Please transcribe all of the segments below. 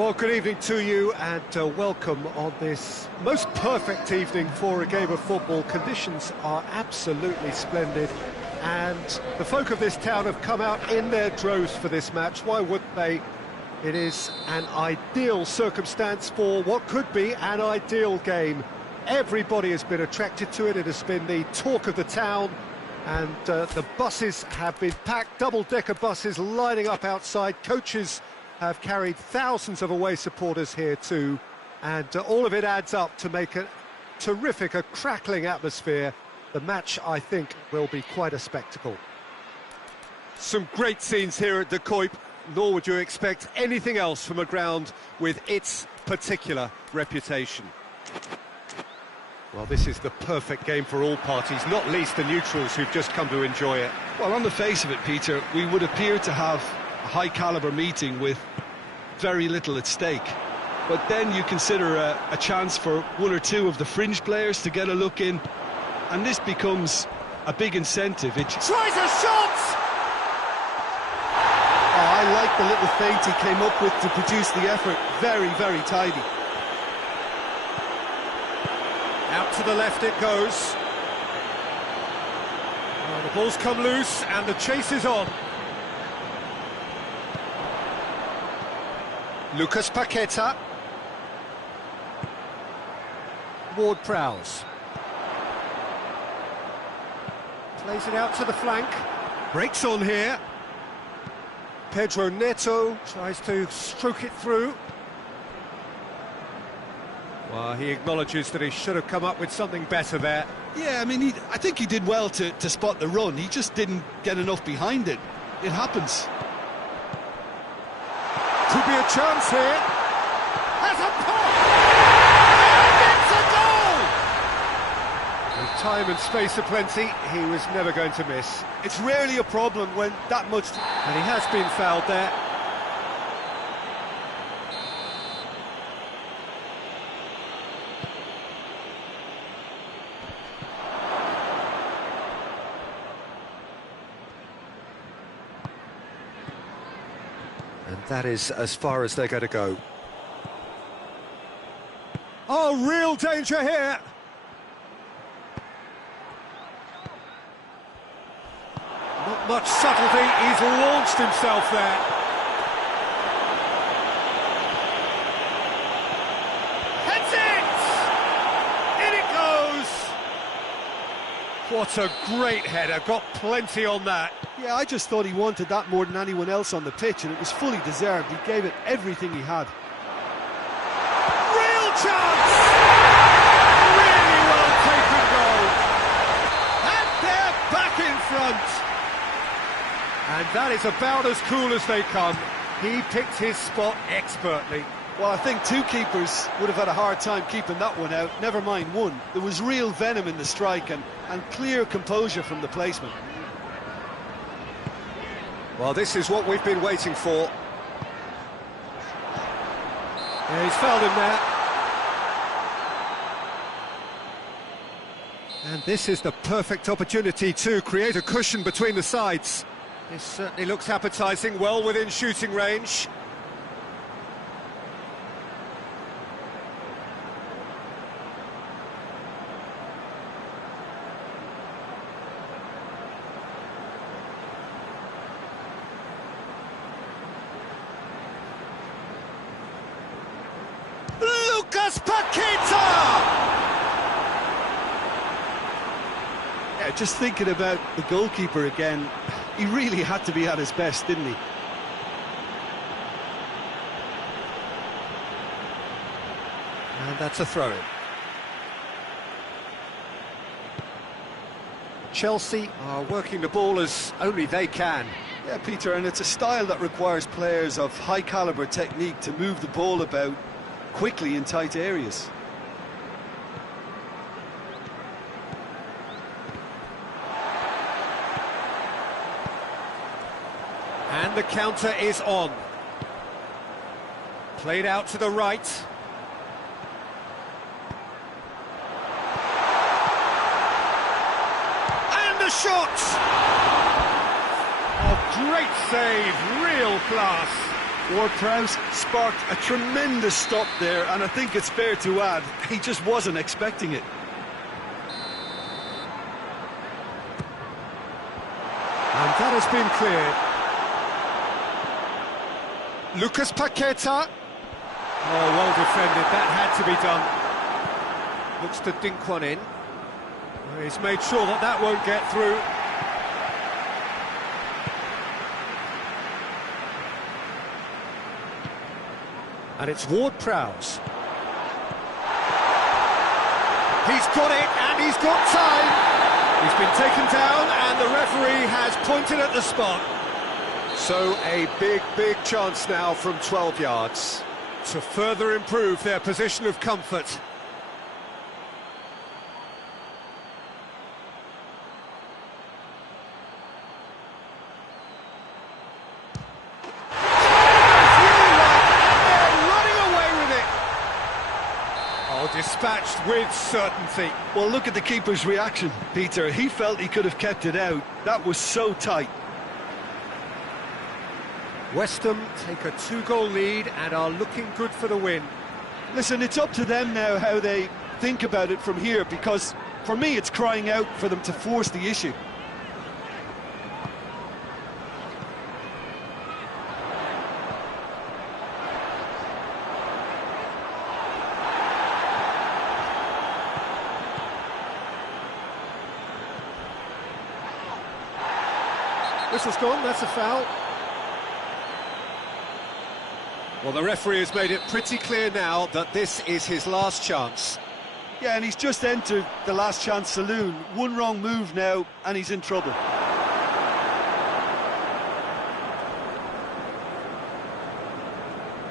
Well, good evening to you and welcome on this most perfect evening for a game of football. Conditions are absolutely splendid and the folk of this town have come out in their droves for this match. Why wouldn't they? It is an ideal circumstance for what could be an ideal game. Everybody has been attracted to it. It has been the talk of the town, and the buses have been packed, double-decker buses lining up outside. Coaches have carried thousands of away supporters here too, and all of it adds up to make a terrific, a crackling atmosphere. The match, I think, will be quite a spectacle. Some great scenes here at the Kuip, nor would you expect anything else from a ground with its particular reputation. Well, this is the perfect game for all parties, not least the neutrals who've just come to enjoy it. Well, on the face of it, Peter, we would appear to have a high-caliber meeting with very little at stake. But then you consider a chance for one or two of the fringe players to get a look in, and this becomes a big incentive. It tries a shot! Oh, I like the little feint he came up with to produce the effort. Very, very tidy. Out to the left it goes. Oh, the ball's come loose and the chase is on. Lucas Paqueta. Ward-Prowse. Plays it out to the flank. Breaks on here. Pedro Neto tries to stroke it through. Well, he acknowledges that he should have come up with something better there. Yeah, I mean, I think he did well to spot the run. He just didn't get enough behind it. It happens. Could be a chance here. Has a pop! And it's a goal! With time and space aplenty, he was never going to miss. It's rarely a problem when that much... And he has been fouled there. And that is as far as they're going to go. Oh, real danger here! Not much subtlety, he's launched himself there. Heads it! In it goes! What a great header, got plenty on that. Yeah, I just thought he wanted that more than anyone else on the pitch, and it was fully deserved. He gave it everything he had. Real chance! Really well taken goal. And they're back in front. And that is about as cool as they come. He picked his spot expertly. Well, I think two keepers would have had a hard time keeping that one out, never mind one. There was real venom in the strike and clear composure from the placement. Well, this is what we've been waiting for. Yeah, he's fouled him there. And this is the perfect opportunity to create a cushion between the sides. This certainly looks appetising, well within shooting range. Lucas Paqueta! Yeah, just thinking about the goalkeeper again, he really had to be at his best, didn't he? And that's a throw-in. Chelsea are working the ball as only they can. Yeah, Peter, and it's a style that requires players of high-caliber technique to move the ball about quickly in tight areas. And the counter is on. Played out to the right. And the shot! Oh, great save, real class. Ward-Prowse sparked a tremendous stop there, and I think it's fair to add, he just wasn't expecting it. And that has been cleared. Lucas Paqueta. Oh, well defended, that had to be done. Looks to dink one in. He's made sure that that won't get through. And it's Ward-Prowse. He's got it, and he's got time. He's been taken down, and the referee has pointed at the spot. So a big chance now from 12 yards to further improve their position of comfort. Dispatched with certainty. Well, look at the keeper's reaction, Peter. He felt he could have kept it out. That was so tight. West Ham take a 2-goal lead and are looking good for the win. Listen, it's up to them now how they think about it from here, because for me it's crying out for them to force the issue. Whistle's gone, that's a foul. Well, the referee has made it pretty clear now that this is his last chance. Yeah, and he's just entered the last chance saloon. One wrong move now, and he's in trouble.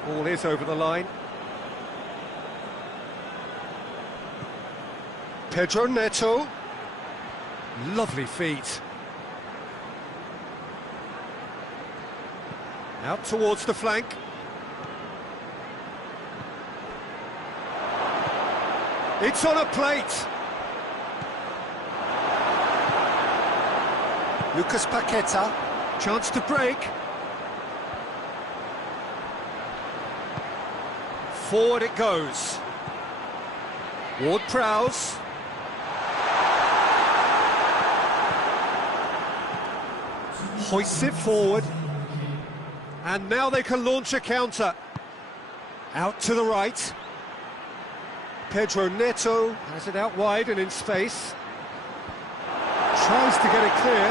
Ball is over the line. Pedro Neto. Lovely feet. Out towards the flank. It's on a plate. Lucas Paqueta. Chance to break. Forward it goes. Ward-Prowse. Hoists it forward. And now they can launch a counter. Out to the right. Pedro Neto has it out wide and in space. Tries to get it clear.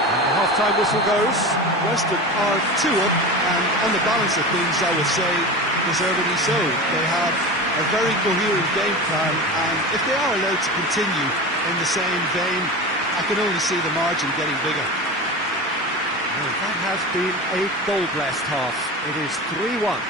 And the half-time whistle goes. West Ham are 2 up, and on the balance of things, I would say, deservedly so. They have a very coherent game plan, and if they are allowed to continue in the same vein, I can only see the margin getting bigger. Well, that has been a goal-blessed half. It is 3-1.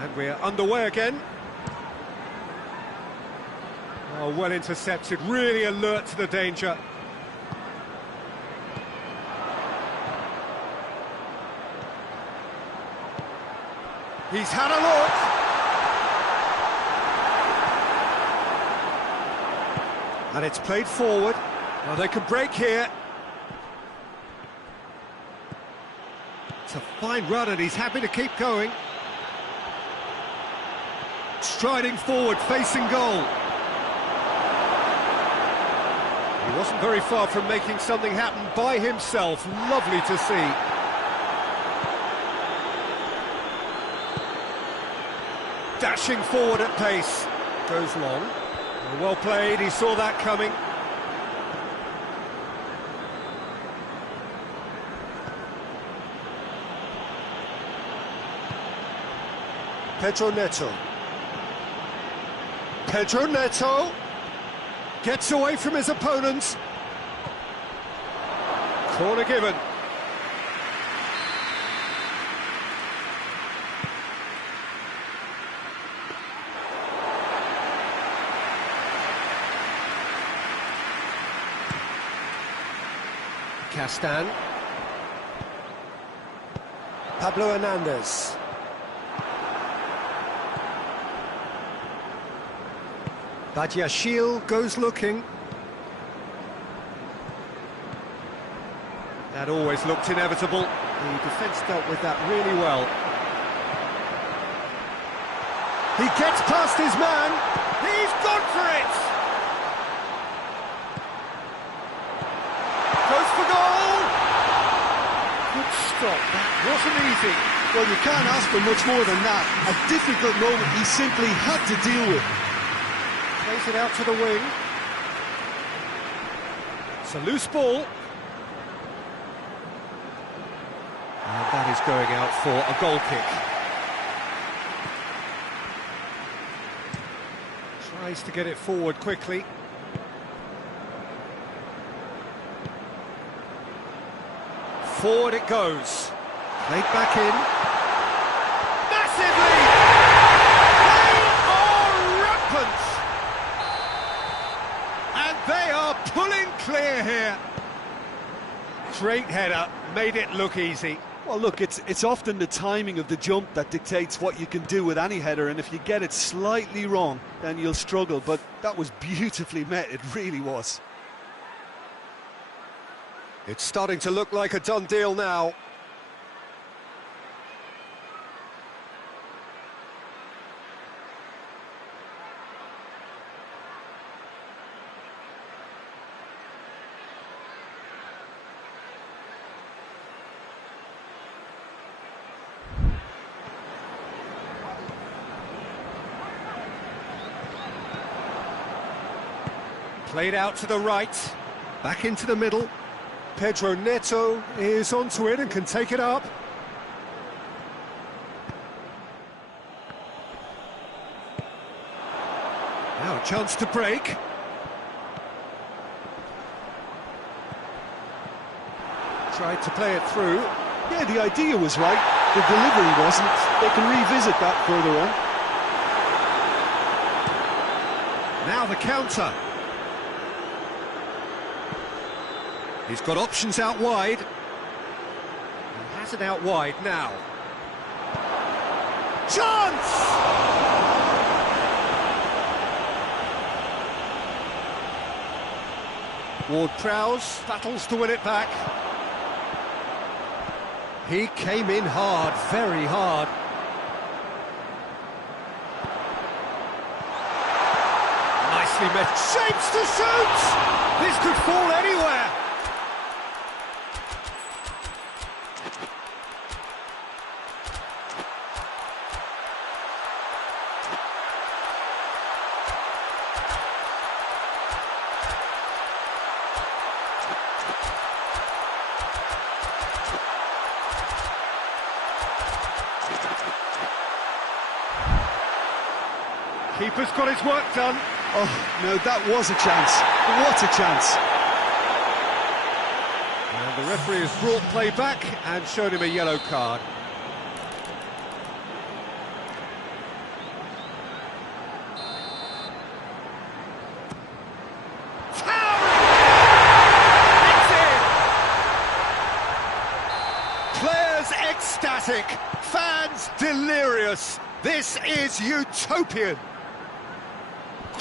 And we're underway again. Oh, well intercepted, really alert to the danger. He's had a look. And it's played forward. Well, they can break here. It's a fine run and he's happy to keep going. Striding forward, facing goal. He wasn't very far from making something happen by himself. Lovely to see. Dashing forward at pace. Goes long. Well played, he saw that coming. Pedro Neto. Pedro Neto gets away from his opponents. Corner given. Castan. Pablo Hernandez. Badiashile goes looking. That always looked inevitable. The defence dealt with that really well. He gets past his man. He's gone for it! Goes for goal! Good stop. That wasn't easy. Well, you can't ask for much more than that. A difficult moment he simply had to deal with. Plays it out to the wing. It's a loose ball. And that is going out for a goal kick. Tries to get it forward quickly. Forward it goes. Played back in. Massive lead! They are rampant! And they are pulling clear here. Great header, made it look easy. Well, look, it's often the timing of the jump that dictates what you can do with any header, and if you get it slightly wrong, then you'll struggle, but that was beautifully met, it really was. It's starting to look like a done deal now. Played out to the right, back into the middle. Pedro Neto is onto it and can take it up. Now a chance to break. Tried to play it through. Yeah, the idea was right, the delivery wasn't. They can revisit that further on. Now the counter. He's got options out wide. He has it out wide now. Chance! Ward-Prowse battles to win it back. He came in hard, very hard. Nicely met. Shapes to shoot! This could fall anywhere. Keeper's got his work done. Oh, no, that was a chance. What a chance. And the referee has brought play back and showed him a yellow card. Players ecstatic, fans delirious. This is utopian.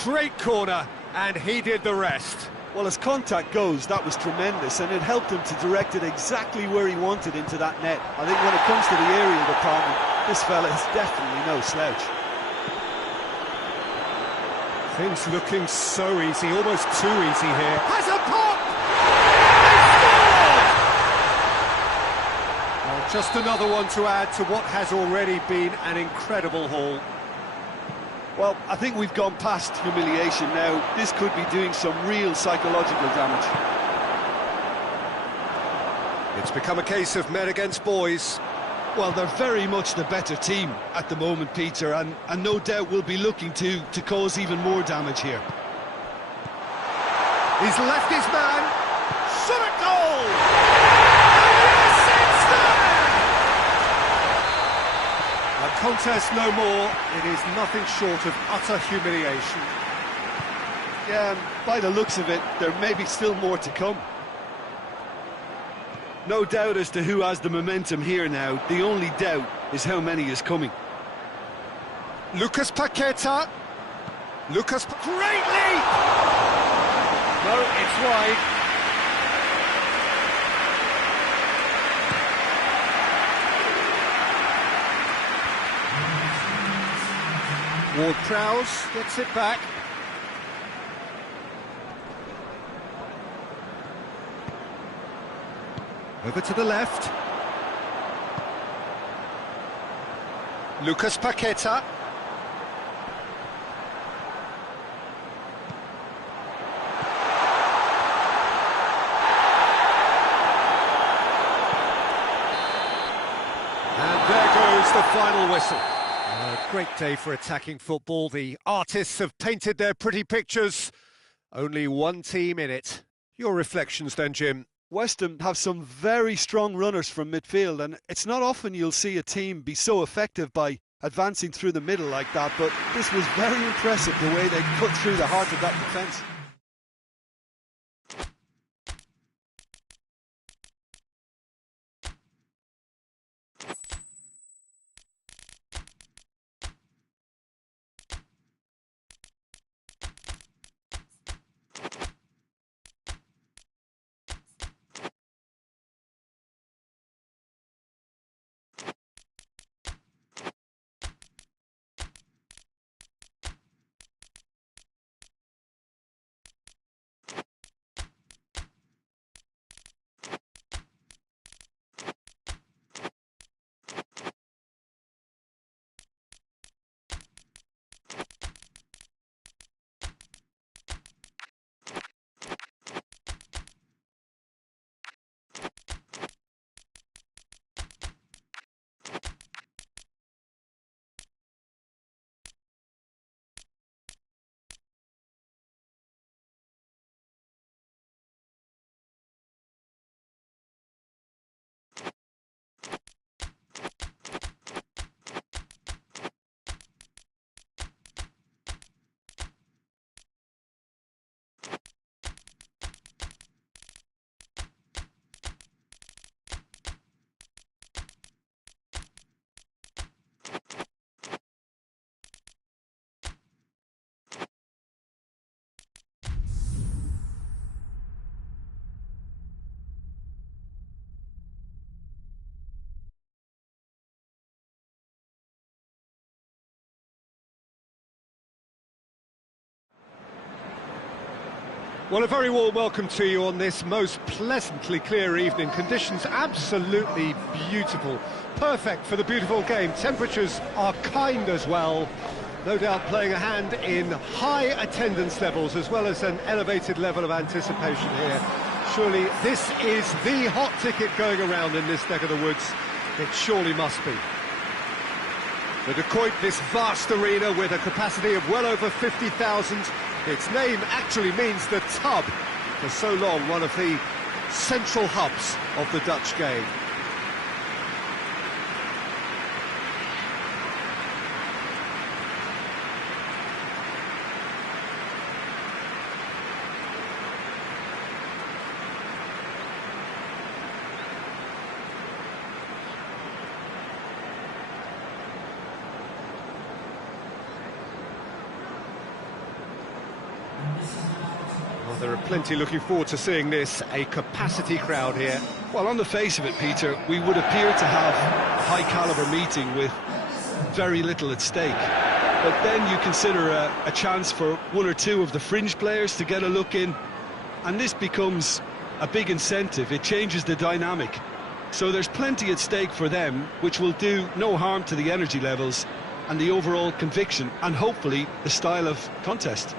Great corner, and he did the rest. Well, as contact goes, that was tremendous, and it helped him to direct it exactly where he wanted into that net. I think when it comes to the aerial department, this fella is definitely no slouch. Things looking so easy, almost too easy here. Has a pop! Well, just another one to add to what has already been an incredible haul. Well, I think we've gone past humiliation now. This could be doing some real psychological damage. It's become a case of men against boys. Well, they're very much the better team at the moment, Peter, and no doubt will be looking to cause even more damage here. He's left his man. Shot at goal! And yes, it's there! A contest no more. It is nothing short of utter humiliation. Yeah, and by the looks of it, there may be still more to come. No doubt as to who has the momentum here now. The only doubt is how many is coming. Lucas Paqueta. Great leap! No, it's wide. Ward-Prowse gets it back. Over to the left. Lucas Paqueta. And there goes the final whistle. A great day for attacking football. The artists have painted their pretty pictures. Only one team in it. Your reflections then, Jim? West Ham have some very strong runners from midfield, and it's not often you'll see a team be so effective by advancing through the middle like that, but this was very impressive the way they cut through the heart of that defence. Well, a very warm welcome to you on this most pleasantly clear evening. Conditions absolutely beautiful. Perfect for the beautiful game. Temperatures are kind as well. No doubt playing a hand in high attendance levels as well as an elevated level of anticipation here. Surely this is the hot ticket going around in this neck of the woods. It surely must be. The De Kuip, this vast arena with a capacity of well over 50,000. Its name actually means the tub. For so long, one of the central hubs of the Dutch game. Well, there are plenty looking forward to seeing this, a capacity crowd here. Well, on the face of it, Peter, we would appear to have a high-caliber meeting with very little at stake. But then you consider a chance for one or two of the fringe players to get a look in, and this becomes a big incentive. It changes the dynamic. So there's plenty at stake for them, which will do no harm to the energy levels, and the overall conviction, and hopefully the style of contest.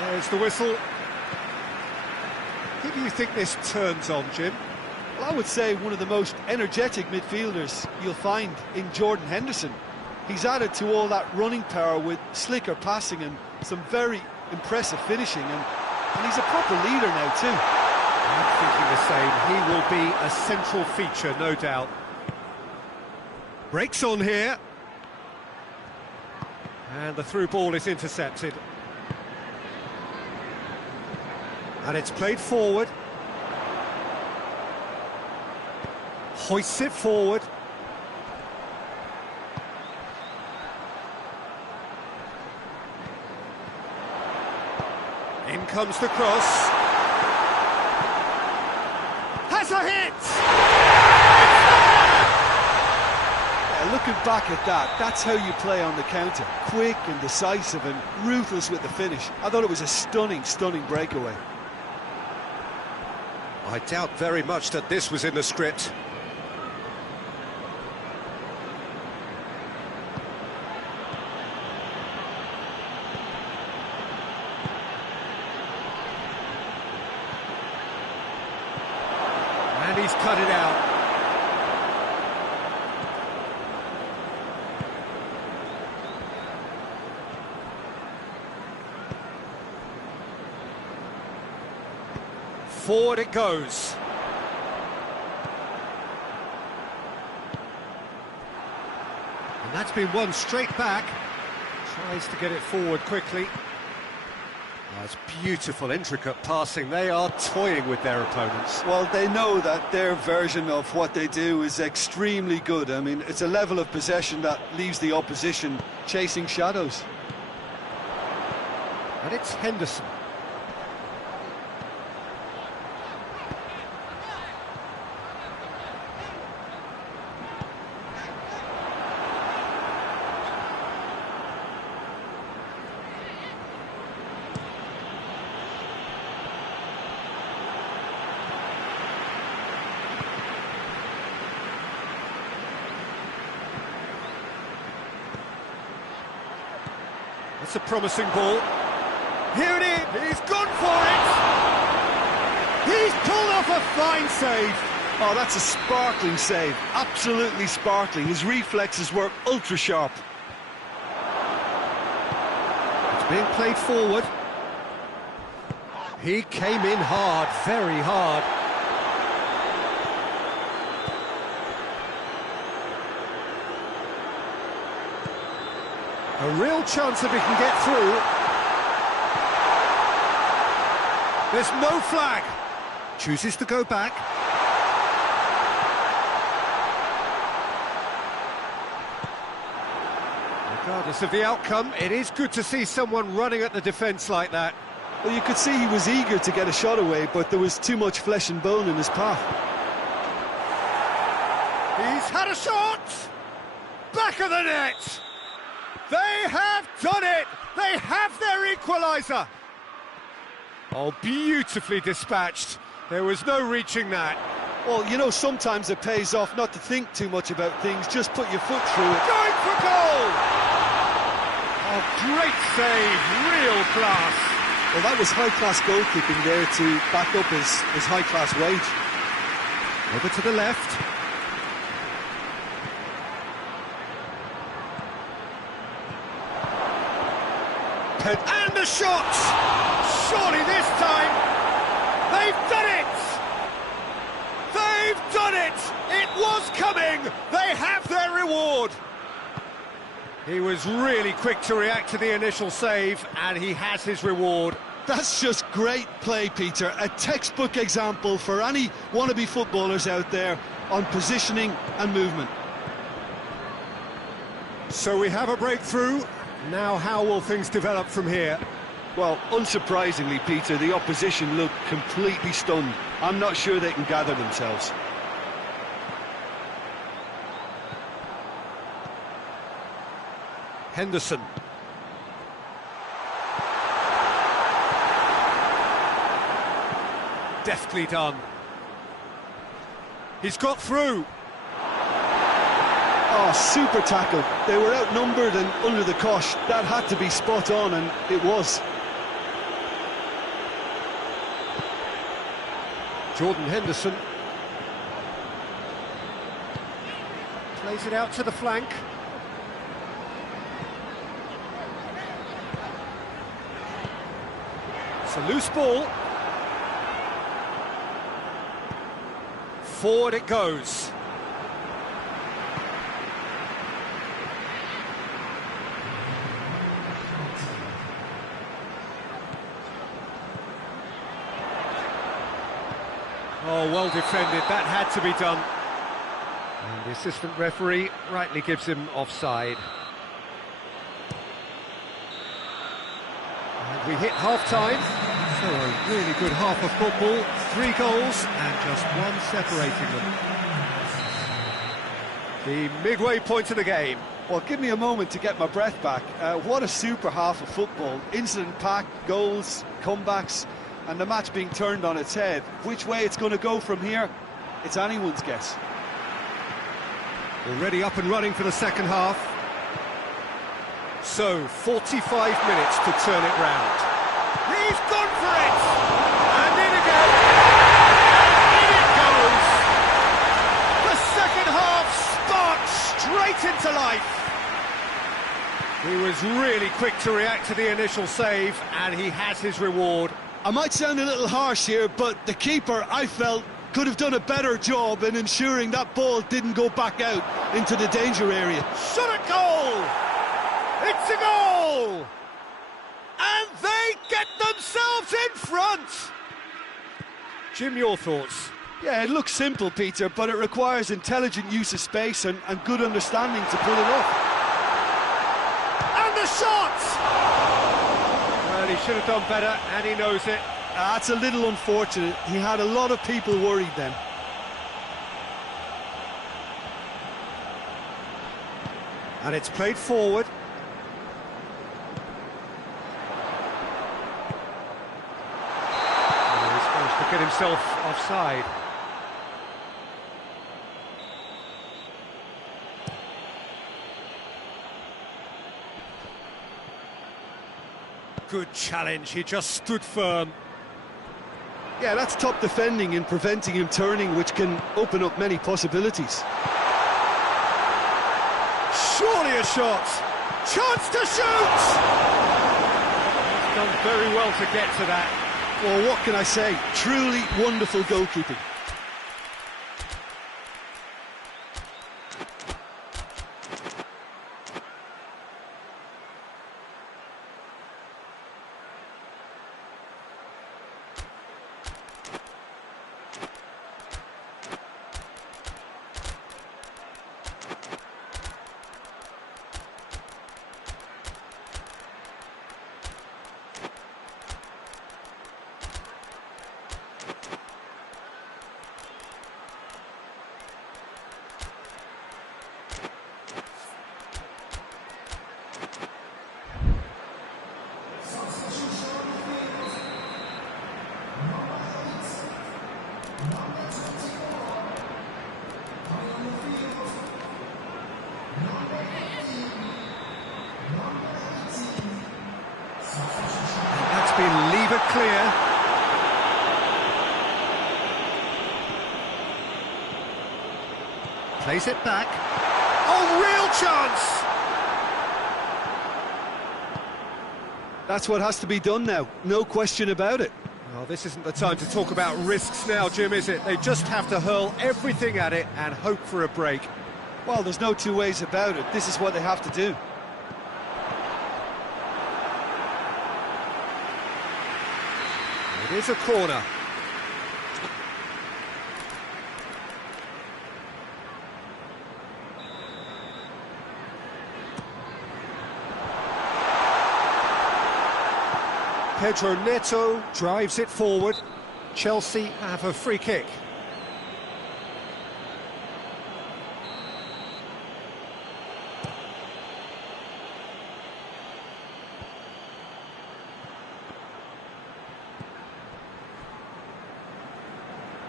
There's the whistle. Who do you think this turns on, Jim? Well, I would say one of the most energetic midfielders you'll find in Jordan Henderson. He's added to all that running power with slicker passing and some very impressive finishing, and he's a proper leader now too. I'm thinking the same. He will be a central feature, no doubt. Breaks on here. And the through ball is intercepted. And it's played forward. Hoists it forward. In comes the cross. Has a hit! Yeah, looking back at that, that's how you play on the counter. Quick and decisive and ruthless with the finish. I thought it was a stunning, stunning breakaway. I doubt very much that this was in the script. And he's cut it out. Forward it goes. And that's been won straight back. Tries to get it forward quickly. That's beautiful, intricate passing. They are toying with their opponents. Well, they know that their version of what they do is extremely good. I mean, it's a level of possession that leaves the opposition chasing shadows. And it's Henderson. It's a promising ball. Here it is. He's gone for it. He's pulled off a fine save. Oh, that's a sparkling save. Absolutely sparkling. His reflexes were ultra sharp. It's being played forward. He came in hard, very hard. A real chance that he can get through. There's no flag. Chooses to go back. Regardless of the outcome, it is good to see someone running at the defence like that. Well, you could see he was eager to get a shot away, but there was too much flesh and bone in his path. He's had a shot! Back of the net! They have done it! They have their equaliser! Oh, beautifully dispatched. There was no reaching that. Well, you know, sometimes it pays off not to think too much about things, just put your foot through it. Going for goal! Oh, great save, real class. Well, that was high-class goalkeeping there to back up his high-class wage. Over to the left. And the shot! Surely this time, they've done it! They've done it! It was coming! They have their reward! He was really quick to react to the initial save, and he has his reward. That's just great play, Peter. A textbook example for any wannabe footballers out there on positioning and movement. So we have a breakthrough. Now how will things develop from here? Well, unsurprisingly, Peter, the opposition look completely stunned. I'm not sure they can gather themselves. Henderson. Deftly done. He's got through. Oh, super tackle. They were outnumbered and under the cosh. That had to be spot on, and it was. Jordan Henderson. Plays it out to the flank. It's a loose ball. Forward it goes. Oh, well defended, that had to be done. And the assistant referee rightly gives him offside. And we hit half-time, so a really good half of football. 3 goals and just one separating them. The midway point of the game. Well, give me a moment to get my breath back. What a super half of football. Incident-packed, goals, comebacks, and the match being turned on its head. Which way it's going to go from here, it's anyone's guess. Already up and running for the second half. So, 45 minutes to turn it round. He's gone for it! And in again! In it goes! The second half sparks straight into life! He was really quick to react to the initial save, and he has his reward. I might sound a little harsh here, but the keeper, I felt, could have done a better job in ensuring that ball didn't go back out into the danger area. Shot at goal! It's a goal! And they get themselves in front! Jim, your thoughts? Yeah, it looks simple, Peter, but it requires intelligent use of space and good understanding to pull it off. And the shot! Well, he should have done better, and he knows it. That's a little unfortunate. He had a lot of people worried then. And it's played forward. And he's managed to get himself offside. Good challenge, he just stood firm. Yeah, that's top defending and preventing him turning, which can open up many possibilities. Surely a shot! Chance to shoot! He's done very well to get to that. Well, what can I say? Truly wonderful goalkeeping. in, leave it clear. Plays it back. Oh, real chance! That's what has to be done now, no question about it. Well, this isn't the time to talk about risks now, Jim, is it? They just have to hurl everything at it and hope for a break. Well, there's no two ways about it. This is what they have to do. It is a corner. Pedro Neto drives it forward. Chelsea have a free kick.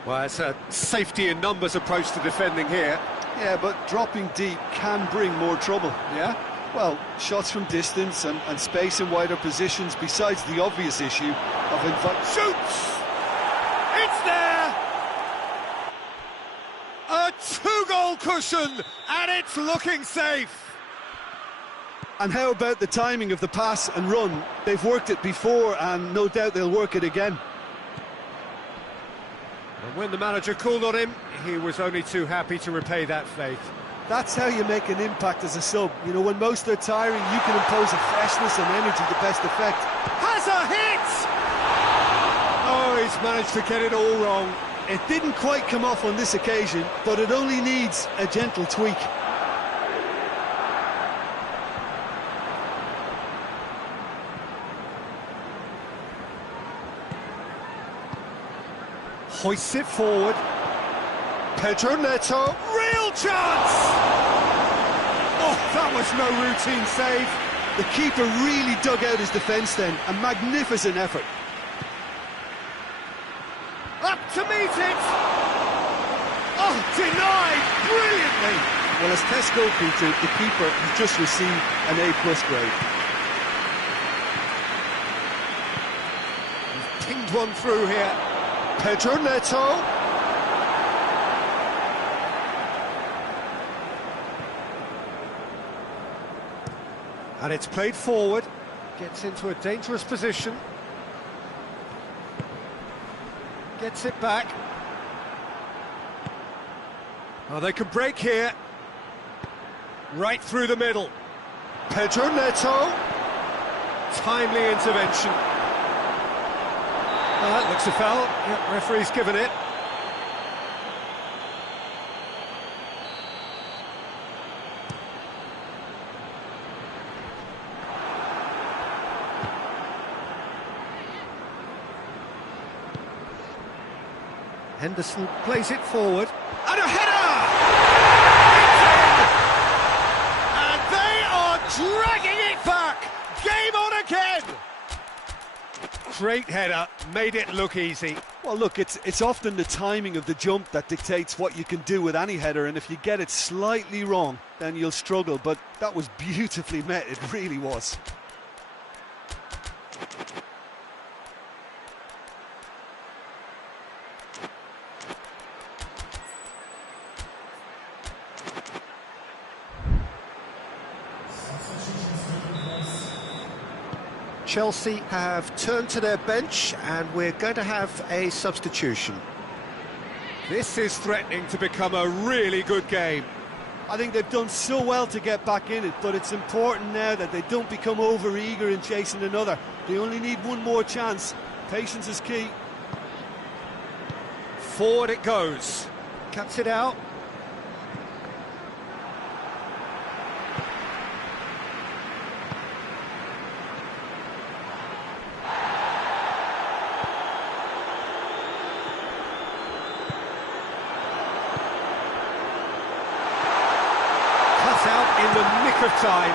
Well, it's a safety in numbers approach to defending here. Yeah, but dropping deep can bring more trouble. Yeah? Well, shots from distance and space in wider positions, besides the obvious issue of shoots! It's there! A two-goal cushion, and it's looking safe! And how about the timing of the pass and run? They've worked it before, and no doubt they'll work it again. And when the manager called on him, he was only too happy to repay that faith. That's how you make an impact as a sub. You know, when most are tiring, you can impose a freshness and energy to best effect. Has a hit! Oh, he's managed to get it all wrong. It didn't quite come off on this occasion, but it only needs a gentle tweak. Hoists it forward. Pedro Neto, real chance! Oh, that was no routine save. The keeper really dug out his defence then, a magnificent effort. Up to meet it! Oh, denied brilliantly! Well, as test goalkeeper, the keeper has just received an A+ grade. He's pinged one through here. Pedro Neto. And it's played forward, gets into a dangerous position. Gets it back. Oh, they could break here. Right through the middle. Pedro Neto. Timely intervention. Oh, that looks a foul. Yep, referee's given it. Henderson plays it forward. And a header! And they are dragging it back! Game on again! Great header, made it look easy. Well, look, it's often the timing of the jump that dictates what you can do with any header, and if you get it slightly wrong, then you'll struggle, but that was beautifully met, it really was. Chelsea have turned to their bench and we're going to have a substitution. This is threatening to become a really good game. I think they've done so well to get back in it, but it's important now that they don't become over-eager in chasing another. They only need one more chance. Patience is key. Forward it goes. Cuts it out. Out in the nick of time.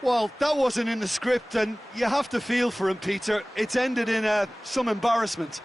Well, that wasn't in the script, and you have to feel for him, Peter. It's ended in some embarrassment.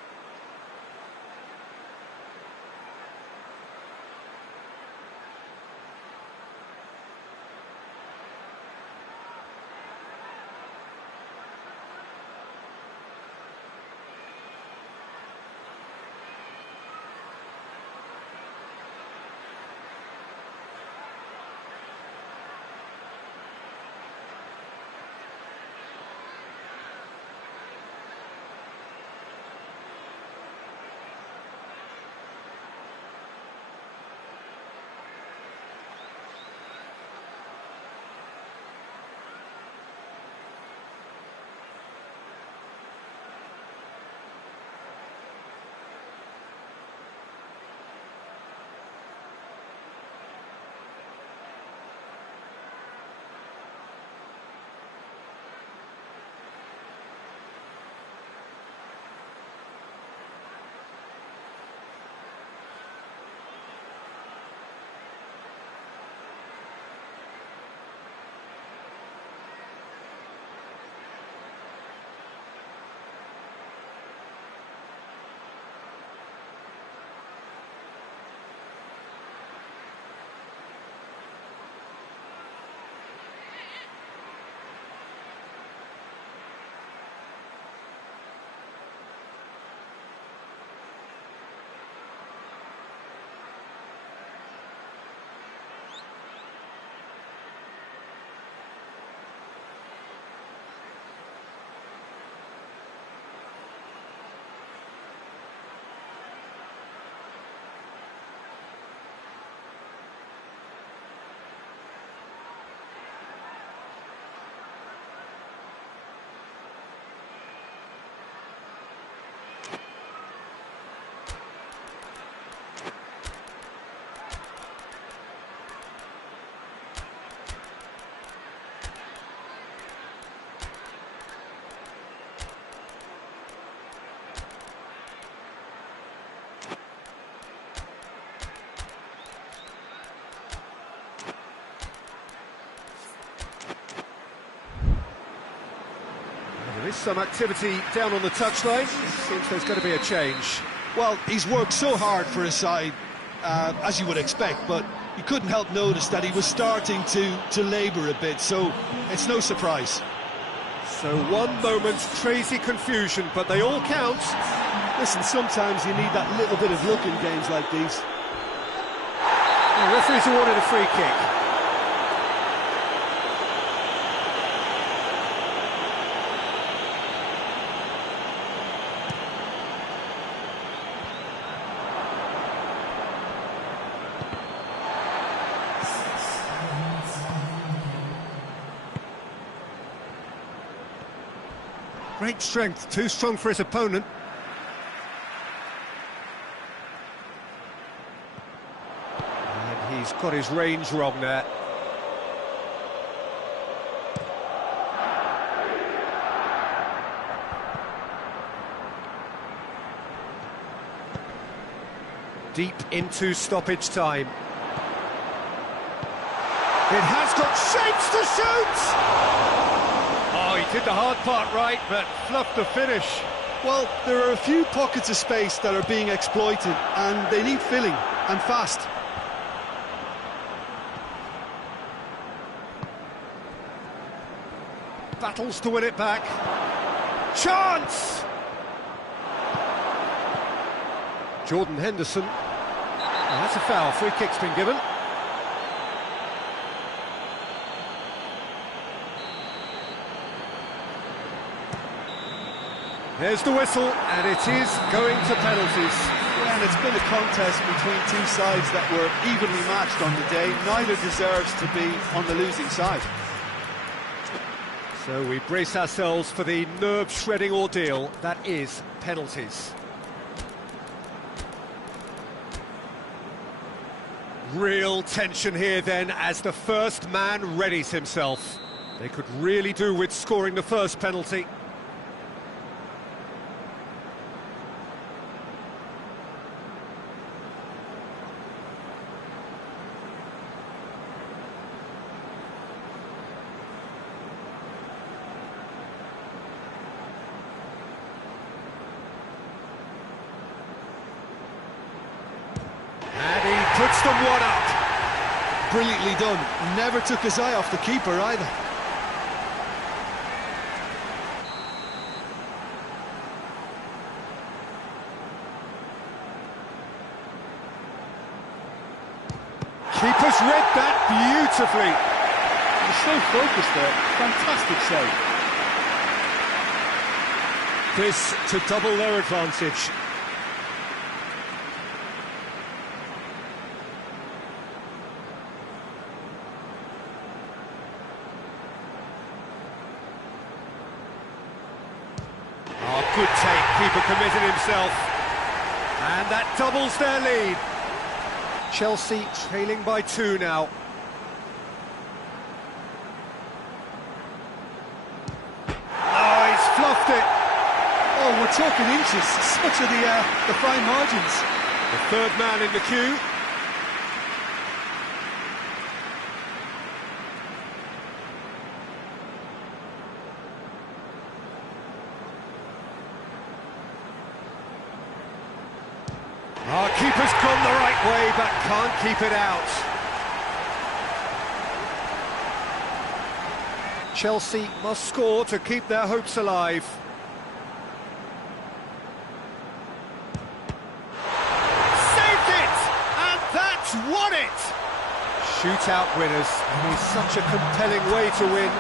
some activity down on the touchline. Seems there's going to be a change. Well, he's worked so hard for his side, as you would expect, but you couldn't help notice that he was starting to labour a bit, so it's no surprise. So one moment's crazy confusion, but they all count. Listen, sometimes you need that little bit of luck in games like these. The referee's awarded a free kick. Great strength, too strong for his opponent. And he's got his range wrong there. Deep into stoppage time. It has got shapes to shoot! Oh, he did the hard part right, but fluffed the finish. Well, there are a few pockets of space that are being exploited, and they need filling, and fast. Battles to win it back. Chance! Jordan Henderson. Oh, that's a foul. Free kick's been given. There's the whistle, and it is going to penalties. Yeah, and it's been a contest between two sides that were evenly matched on the day. Neither deserves to be on the losing side. So we brace ourselves for the nerve-shredding ordeal that is penalties. Real tension here then as the first man readies himself. They could really do with scoring the first penalty. Puts them one up. Brilliantly done. Never took his eye off the keeper either. Keeper's read that beautifully. He's so focused there. Fantastic save. This to double their advantage. Good take, keeper committed himself. And that doubles their lead. Chelsea trailing by 2 now. Oh, he's fluffed it. Oh, we're talking inches. Such are the fine margins. The third man in the queue. Our keeper's gone the right way, but can't keep it out. Chelsea must score to keep their hopes alive. Saved it! And that's won it! Shootout winners. It is such a compelling way to win.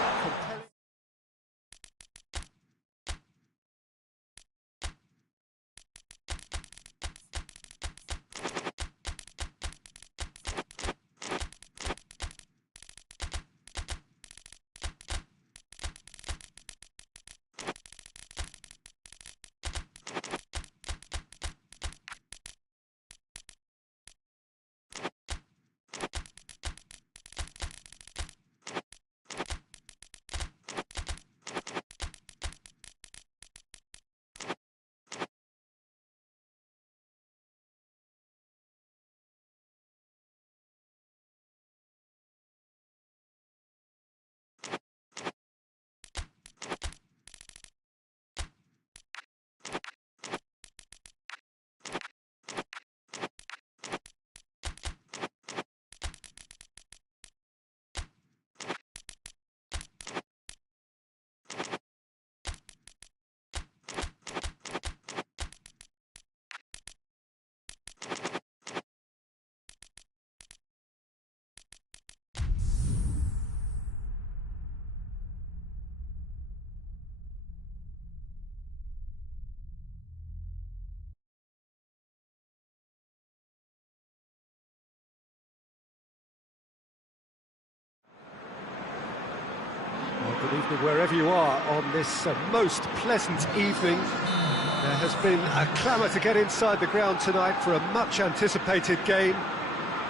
Good evening wherever you are on this most pleasant evening. There has been a clamour to get inside the ground tonight for a much-anticipated game.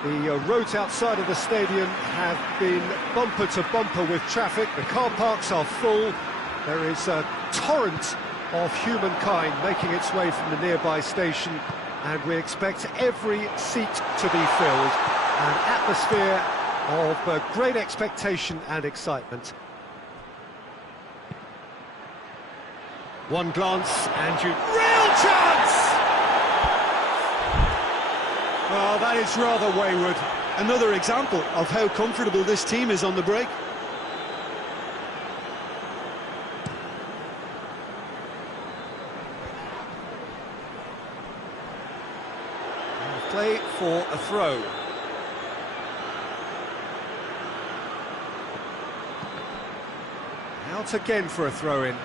The roads outside of the stadium have been bumper to bumper with traffic. The car parks are full. There is a torrent of humankind making its way from the nearby station, and we expect every seat to be filled. An atmosphere of great expectation and excitement. One glance and you... Real chance! Oh, that is rather wayward. Another example of how comfortable this team is on the break. Play for a throw. Out again for a throw-in.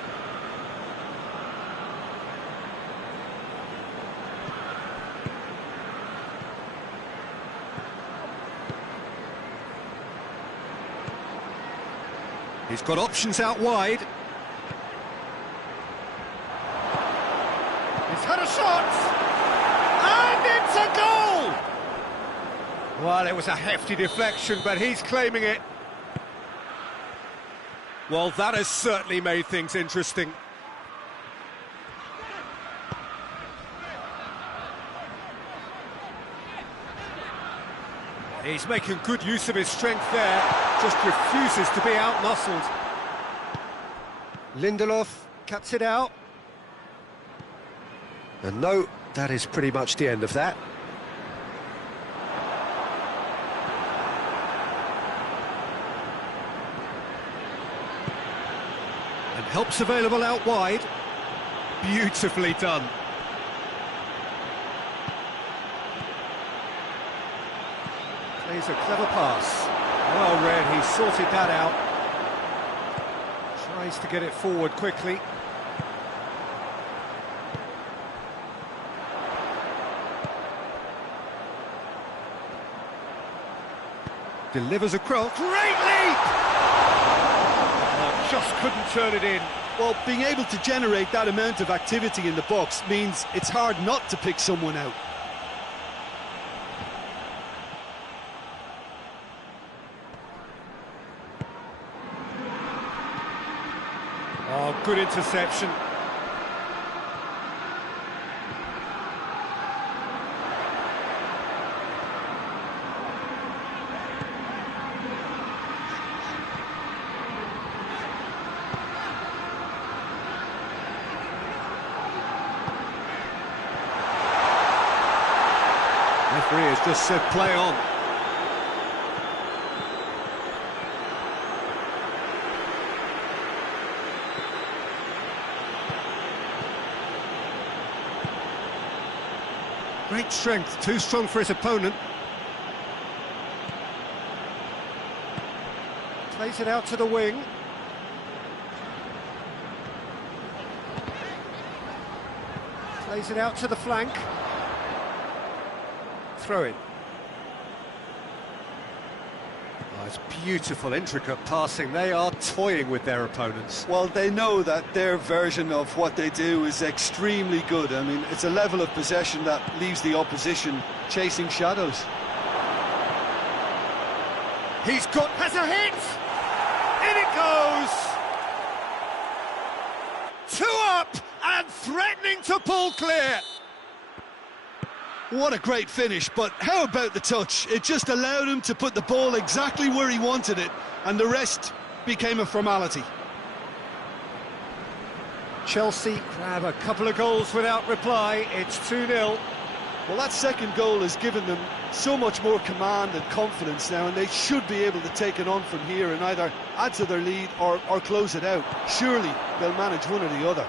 He's got options out wide. He's had a shot! And it's a goal! Well, it was a hefty deflection, but he's claiming it. Well, that has certainly made things interesting. He's making good use of his strength there, just refuses to be out-muscled. Lindelof cuts it out. And no, that is pretty much the end of that. And help's available out wide. Beautifully done. Plays a clever pass. Well read, he sorted that out. Tries to get it forward quickly. Delivers across. Great leap! Oh, just couldn't turn it in. Well, being able to generate that amount of activity in the box means it's hard not to pick someone out. Oh, good interception. Referee has just said play on. Great strength, too strong for his opponent. Plays it out to the wing. Plays it out to the flank. Throw it. Oh, it's beautiful, intricate passing. They are toying with their opponents. Well, they know that their version of what they do is extremely good. I mean, it's a level of possession that leaves the opposition chasing shadows. He's got... has a hit! In it goes! 2 up and threatening to pull clear. What a great finish, but how about the touch? It just allowed him to put the ball exactly where he wanted it, and the rest became a formality. Chelsea grab a couple of goals without reply. It's 2-0. Well, that second goal has given them so much more command and confidence now, and they should be able to take it on from here and either add to their lead or close it out. Surely they'll manage one or the other.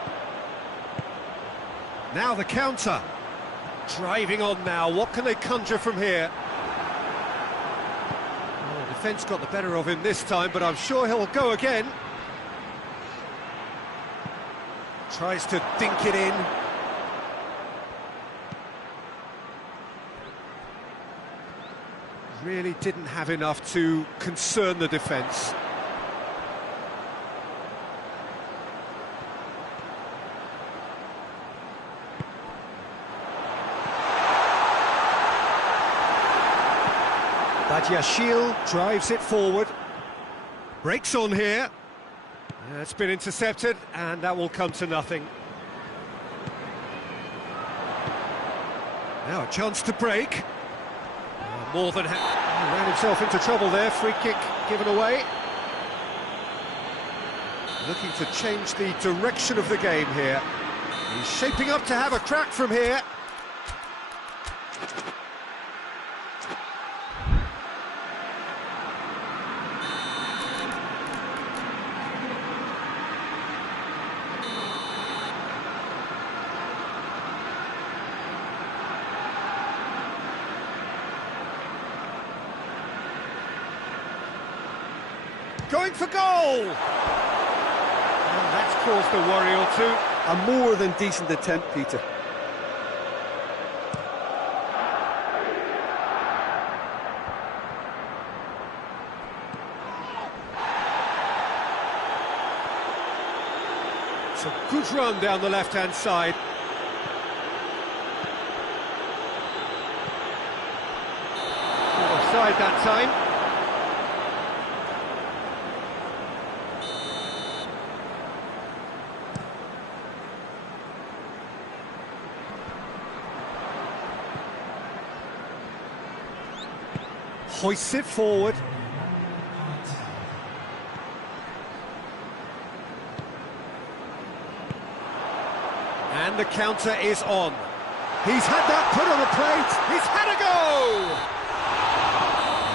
Now the counter. Driving on now, what can they conjure from here? Oh, defence got the better of him this time, but I'm sure he'll go again. Tries to dink it in. Really didn't have enough to concern the defence. Badiashile drives it forward. Breaks on here. It's been intercepted, and that will come to nothing. Now a chance to break. More than he ran himself into trouble there. Free kick given away. Looking to change the direction of the game here. He's shaping up to have a crack from here. Going for goal! Well, that's caused a worry or two. A more than decent attempt, Peter. It's a good run down the left-hand side. Offside that time. Hoists it forward. And the counter is on. He's had that put on a plate. He's had a go!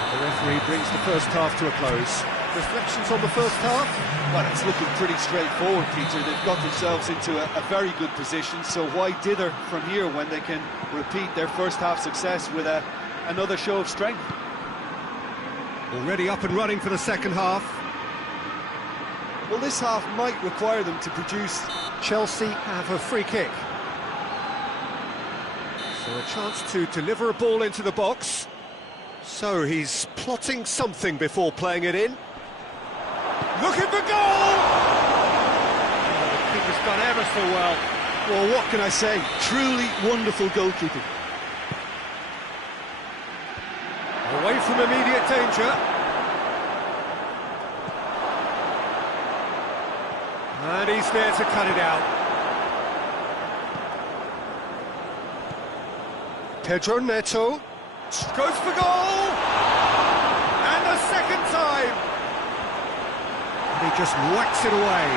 And the referee brings the first half to a close. Reflections on the first half? Well, it's looking pretty straightforward, Peter. They've got themselves into a very good position, so why dither from here when they can repeat their first half success with another show of strength? Already up and running for the second half. Well, this half might require them to produce. Chelsea have a free kick. So a chance to deliver a ball into the box. So he's plotting something before playing it in. Looking for goal! Oh, the keeper's done ever so well. Well, what can I say? Truly wonderful goalkeeping. Away from immediate danger. And he's there to cut it out. Pedro Neto goes for goal! And the second time! And he just whacks it away.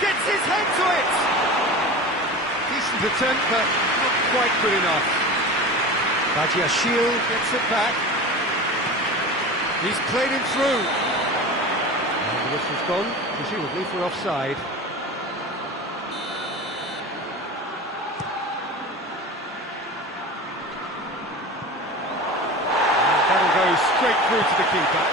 Gets his head to it! Decent attempt, but not quite good enough. Badiashile gets it back. He's played him through. And the whistle's gone, presumably for offside. And that'll go straight through to the keeper.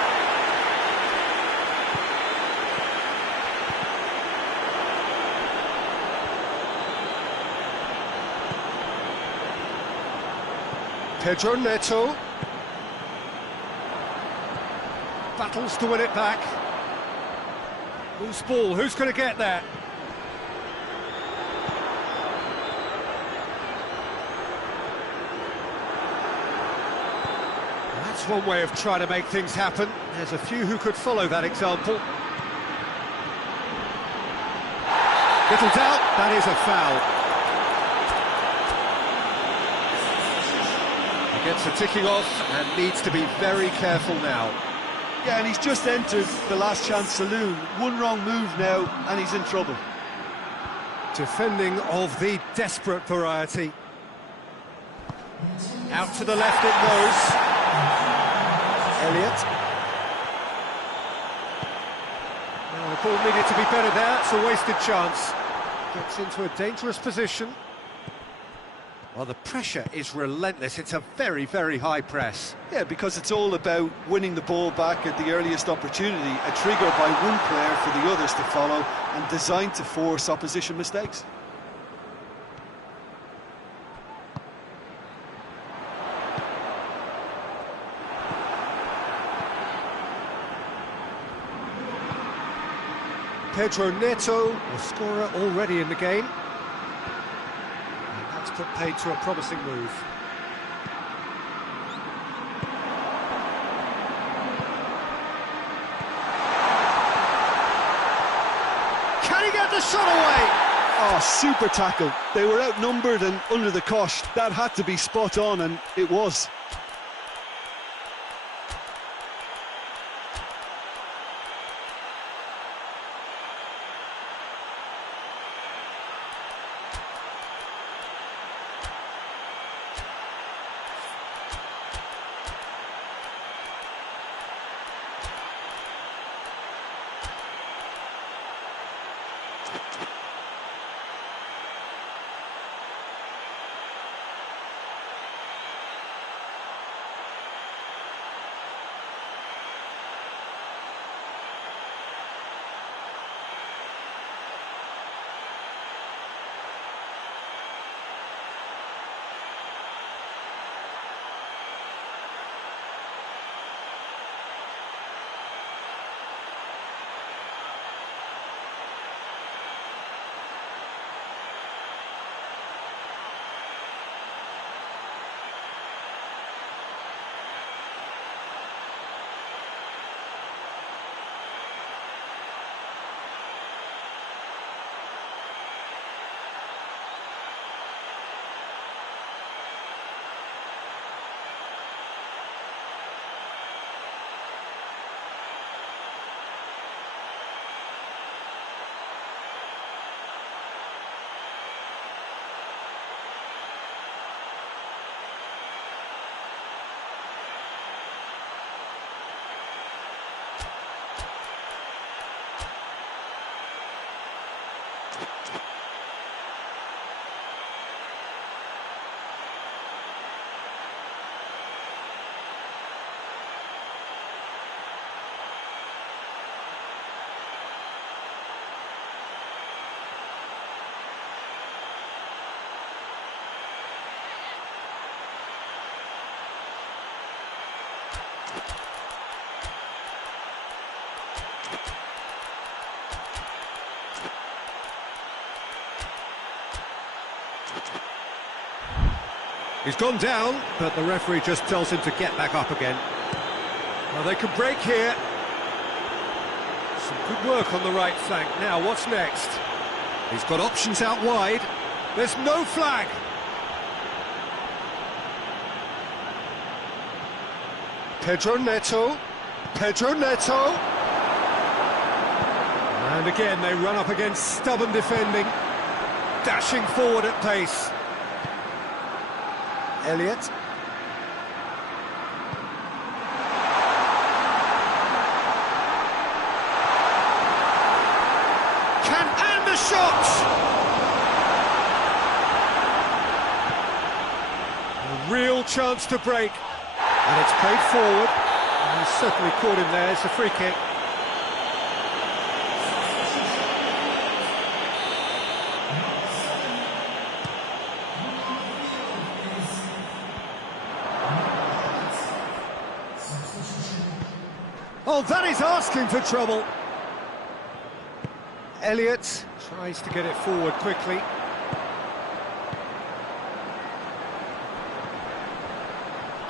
Pedro Neto battles to win it back. Loose ball, who's going to get that? That's one way of trying to make things happen. There's a few who could follow that example. Little doubt, that is a foul. Gets a ticking off and needs to be very careful now. Yeah, and he's just entered the last chance saloon. One wrong move now, and he's in trouble. Defending of the desperate variety. Out to the left it goes. Elliott. Now the ball needed to be better there. It's a wasted chance. Gets into a dangerous position. Well, the pressure is relentless. It's a very, very high press. Yeah, because it's all about winning the ball back at the earliest opportunity, a trigger by one player for the others to follow, and designed to force opposition mistakes. Pedro Neto, the scorer already in the game. And that's put paid to a promising move. Can he get the shot away? Oh, super tackle. They were outnumbered and under the cosh. That had to be spot on, and it was. He's gone down, but the referee just tells him to get back up again. Well, they could break here. Some good work on the right flank. Now, what's next? He's got options out wide. There's no flag. Pedro Neto. Pedro Neto. And again, they run up against stubborn defending. Dashing forward at pace. Elliott. And the shot! A real chance to break. And it's played forward. And he's certainly caught him there. It's a free kick. Oh, that is asking for trouble. Elliott tries to get it forward quickly.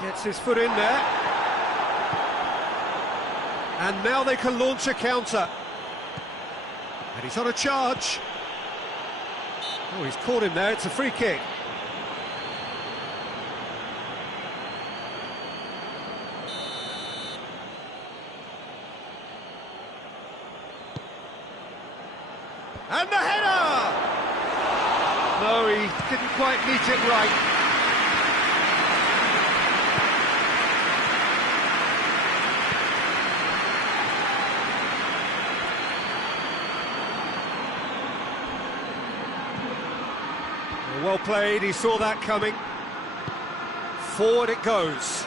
Gets his foot in there. And now they can launch a counter. And he's on a charge. Oh, he's caught him there. It's a free kick. And the header! No, he didn't quite meet it right. Well played, he saw that coming. Forward it goes.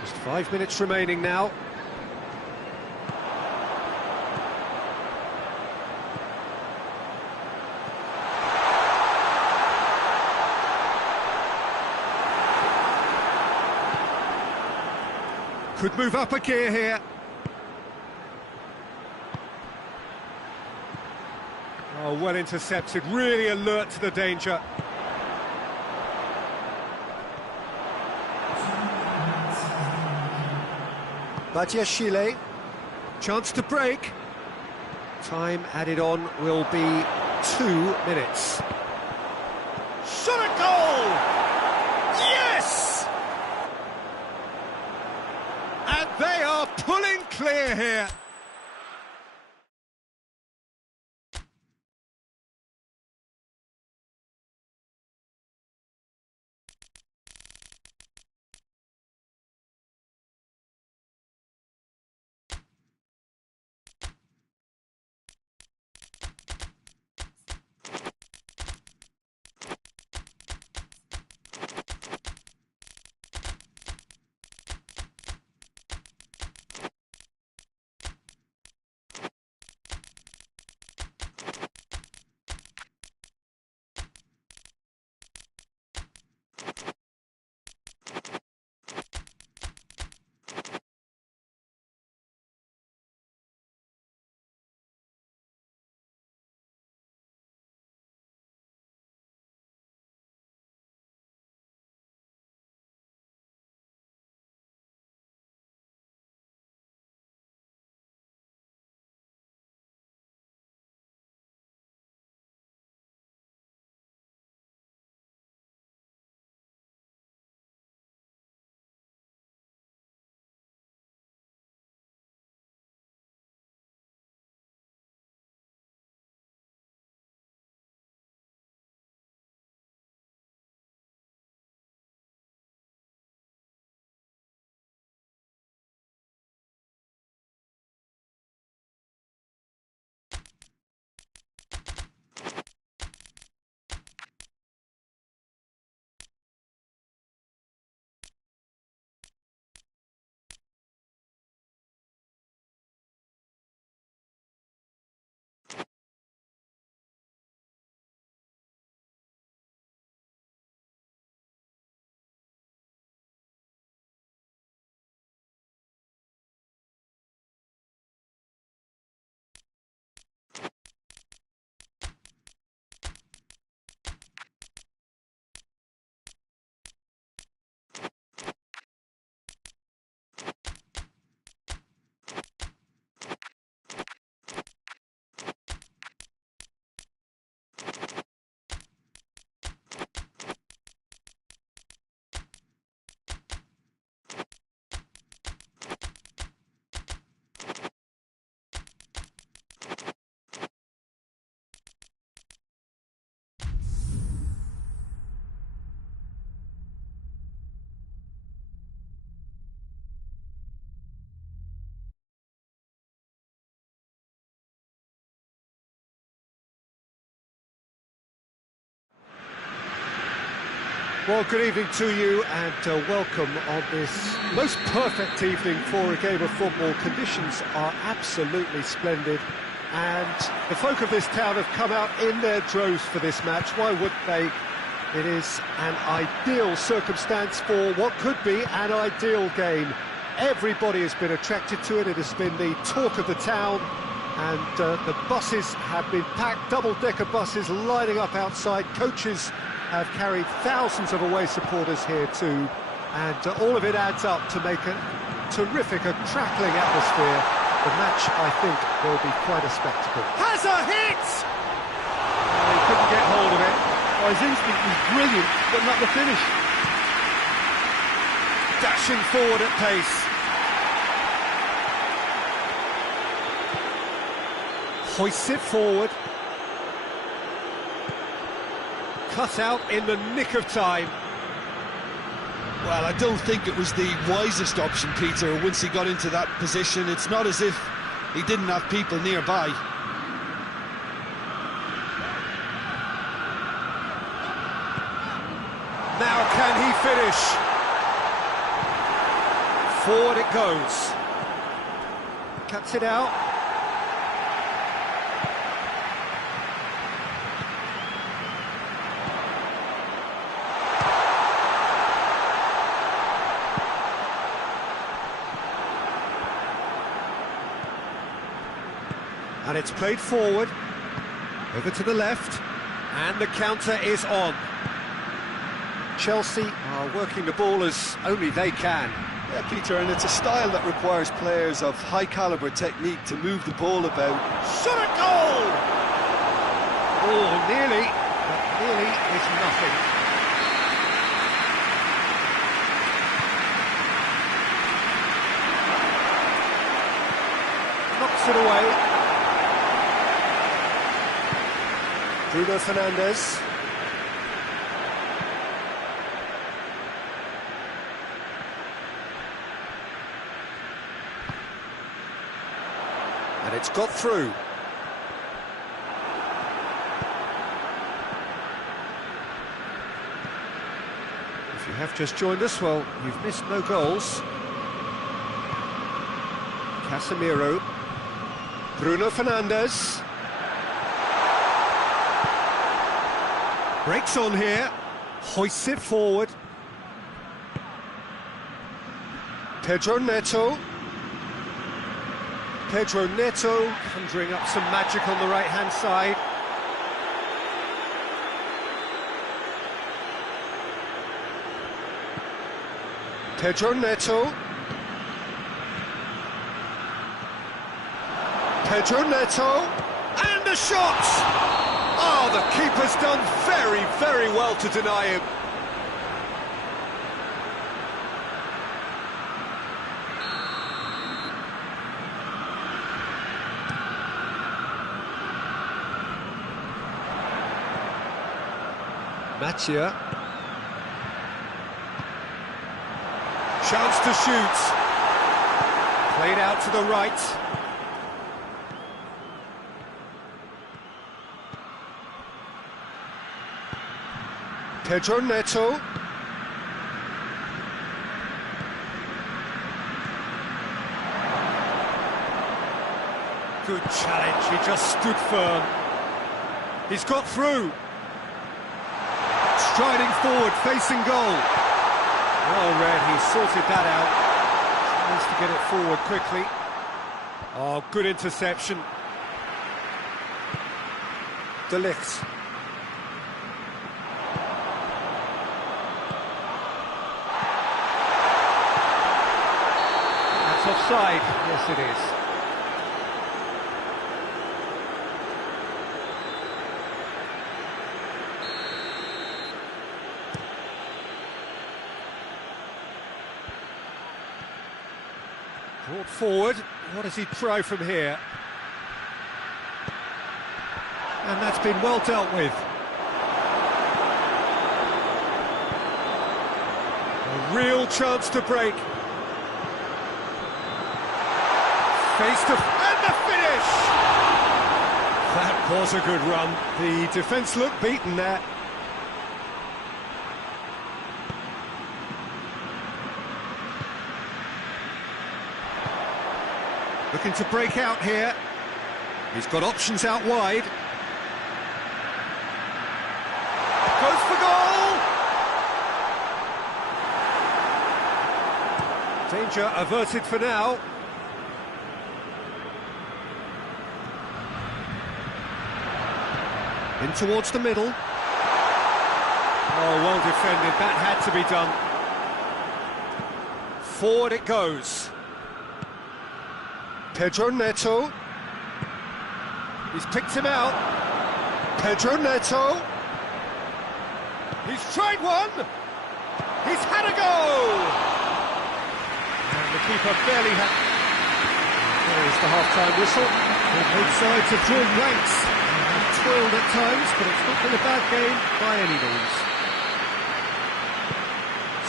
Just 5 minutes remaining now. Could move up a gear here. Oh, well intercepted, really alert to the danger. Chile, chance to break. Time added on will be 2 minutes. Shot a goal! Yes! And they are pulling clear here. Well, good evening to you and welcome on this most perfect evening for a game of football. Conditions are absolutely splendid and the folk of this town have come out in their droves for this match. Why wouldn't they? It is an ideal circumstance for what could be an ideal game. Everybody has been attracted to it. It has been the talk of the town and the buses have been packed, double-decker buses lining up outside. Coaches have carried thousands of away supporters here too, and all of it adds up to make a terrific, a crackling atmosphere. The match, I think, will be quite a spectacle. Has a hit! Oh, he couldn't get hold of it. Oh, his instinct was brilliant, but not the finish. Dashing forward at pace. Hoists it forward. Cut out in the nick of time. Well, I don't think it was the wisest option, Peter, once he got into that position. It's not as if he didn't have people nearby. Now can he finish? Forward it goes. Cuts it out. And it's played forward, over to the left, and the counter is on. Chelsea are working the ball as only they can. Yeah, Peter, and it's a style that requires players of high-caliber technique to move the ball about. Shot at goal! Oh, nearly, but nearly is nothing. Knocks it away. Bruno Fernandes. And it's got through. If you have just joined us, well, you've missed no goals. Casemiro. Bruno Fernandes. Breaks on here. Hoists it forward. Pedro Neto. Pedro Neto conjuring up some magic on the right-hand side. Pedro Neto. Pedro Neto. And the shot! Oh, the keeper's done very, very well to deny him. Mattia. Chance to shoot. Played out to the right. Pedro Neto. Good challenge, he just stood firm. He's got through. Striding forward, facing goal. Well read, he sorted that out. Tries to get it forward quickly. Oh, good interception. De Ligt. That's offside. Yes, it is. Brought forward, what does he try from here? And that's been well dealt with. A real chance to break. Face to... and the finish! That was a good run. The defence looked beaten there. Looking to break out here. He's got options out wide. Goes for goal! Danger averted for now. In towards the middle. Oh, well defended. That had to be done. Forward it goes. Pedro Neto. He's picked him out. Pedro Neto. He's tried one. He's had a go. And the keeper barely had... There's the half-time whistle. Both sides have drawn blanks. They've toiled at times, but it's not been a bad game by any means.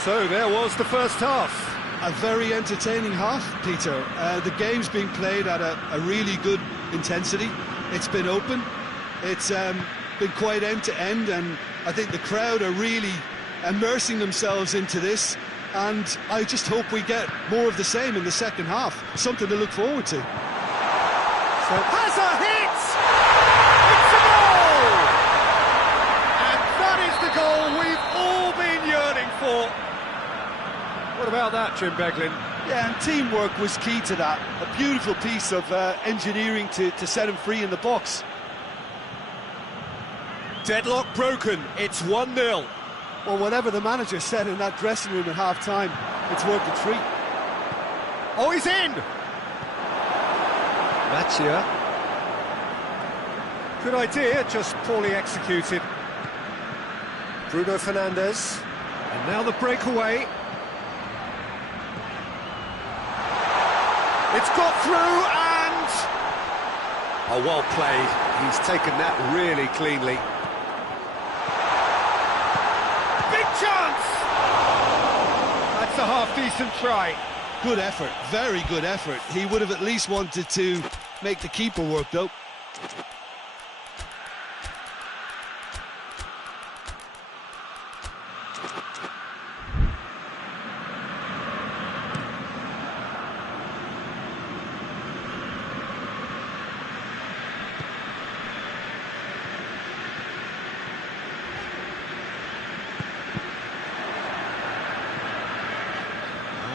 So there was the first half. A very entertaining half, Peter. The game's being played at a really good intensity. It's been open. It's been quite end-to-end, and I think the crowd are really immersing themselves into this, and I just hope we get more of the same in the second half. Something to look forward to. So has a hit! It's a goal! And that is the goal we've all been yearning for. What about that, Jim Beglin? Yeah, and teamwork was key to that. A beautiful piece of engineering to set him free in the box. Deadlock broken, it's 1-0. Well, whatever the manager said in that dressing room at half-time, it's worth the treat. Oh, he's in! Mattia. Good idea, just poorly executed. Bruno Fernandes. And now the breakaway. It's got through and... Oh, well played. He's taken that really cleanly. Big chance! That's a half-decent try. Good effort, very good effort. He would have at least wanted to make the keeper work, though.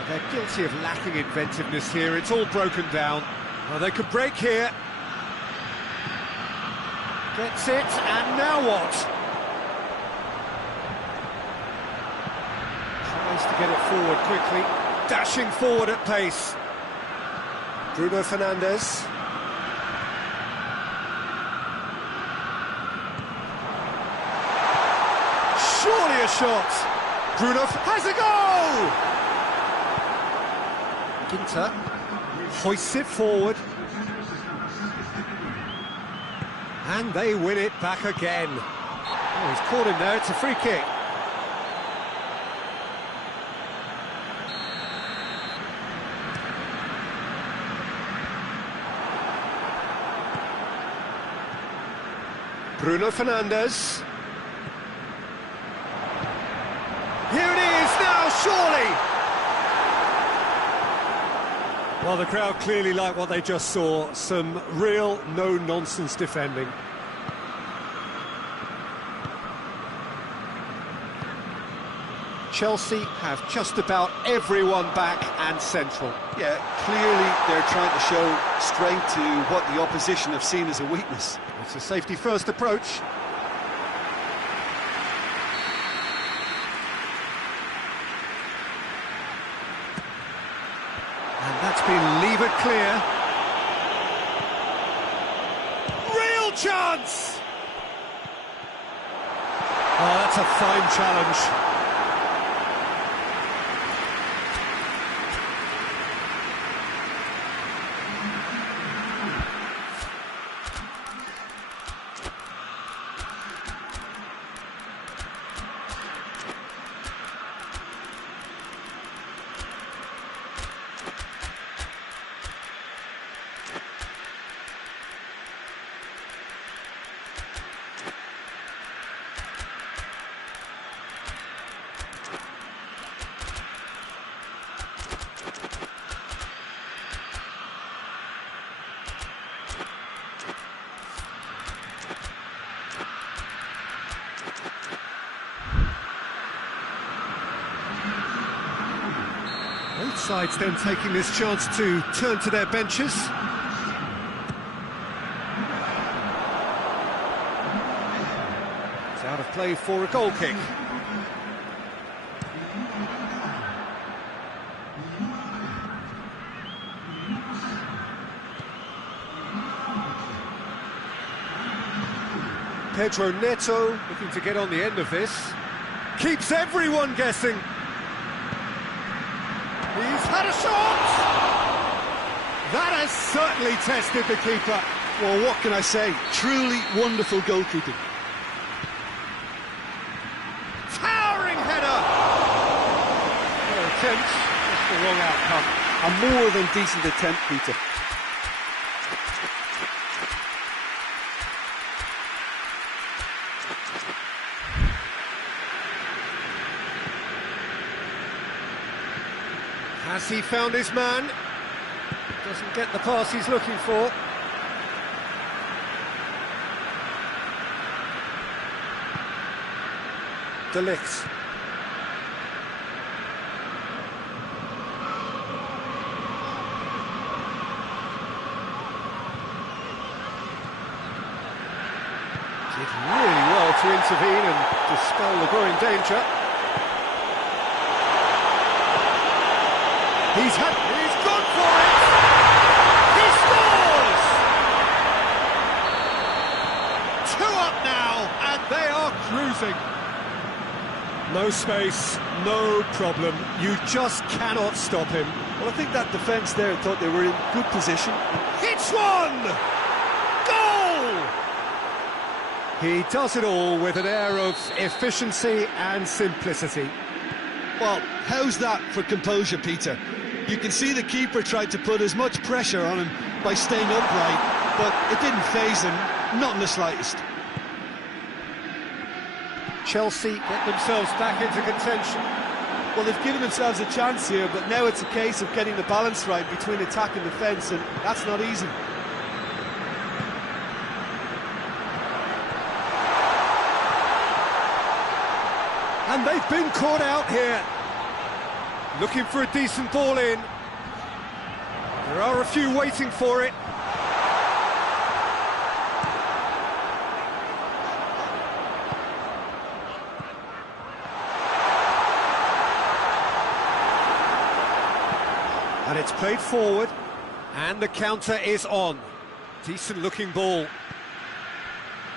They're guilty of lacking inventiveness here. It's all broken down. Well, they could break here. Gets it, and now what? Tries to get it forward quickly. Dashing forward at pace. Bruno Fernandes. Surely a shot. Bruno has a goal! Ginter hoists it forward. And they win it back again. Oh, he's caught him there, it's a free kick. Bruno Fernandes. Here it is now, surely! Well, the crowd clearly like what they just saw. Some real no-nonsense defending. Chelsea have just about everyone back and central. Yeah, clearly they're trying to show strength to what the opposition have seen as a weakness. It's a safety-first approach. And that's been levered clear. Real chance! Oh, that's a fine challenge. Both sides then taking this chance to turn to their benches. It's out of play for a goal kick. Pedro Neto looking to get on the end of this. Keeps everyone guessing. He's had a shot! That has certainly tested the keeper. Well, what can I say? Truly wonderful goalkeeping. Towering header! No attempt, just the wrong outcome. A more than decent attempt, Peter. Has he found his man? Doesn't get the pass he's looking for. De Ligt. to intervene and dispel the growing danger. He's gone for it! He scores! 2 up now, and they are cruising. No space, no problem. You just cannot stop him. Well, I think that defence there thought they were in good position. Hits one! Goal! He does it all with an air of efficiency and simplicity. Well, how's that for composure, Peter? You can see the keeper tried to put as much pressure on him by staying upright, but it didn't faze him, not in the slightest. Chelsea get themselves back into contention. Well, they've given themselves a chance here, but now it's a case of getting the balance right between attack and defence, and that's not easy. And they've been caught out here. Looking for a decent ball in. There are a few waiting for it. And it's played forward, and the counter is on. Decent looking ball.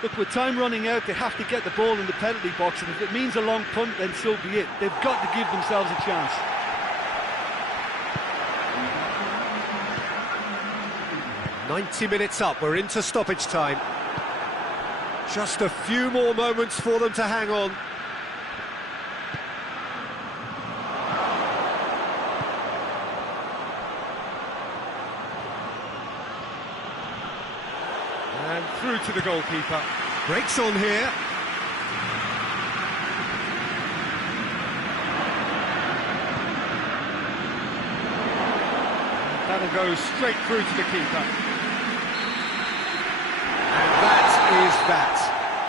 Look, with time running out, they have to get the ball in the penalty box, and if it means a long punt, then so be it. They've got to give themselves a chance. "90 minutes up, we're into stoppage time. Just a few more moments for them to hang on. And through to the goalkeeper. Breaks on here. That'll go straight through to the keeper. And that is that.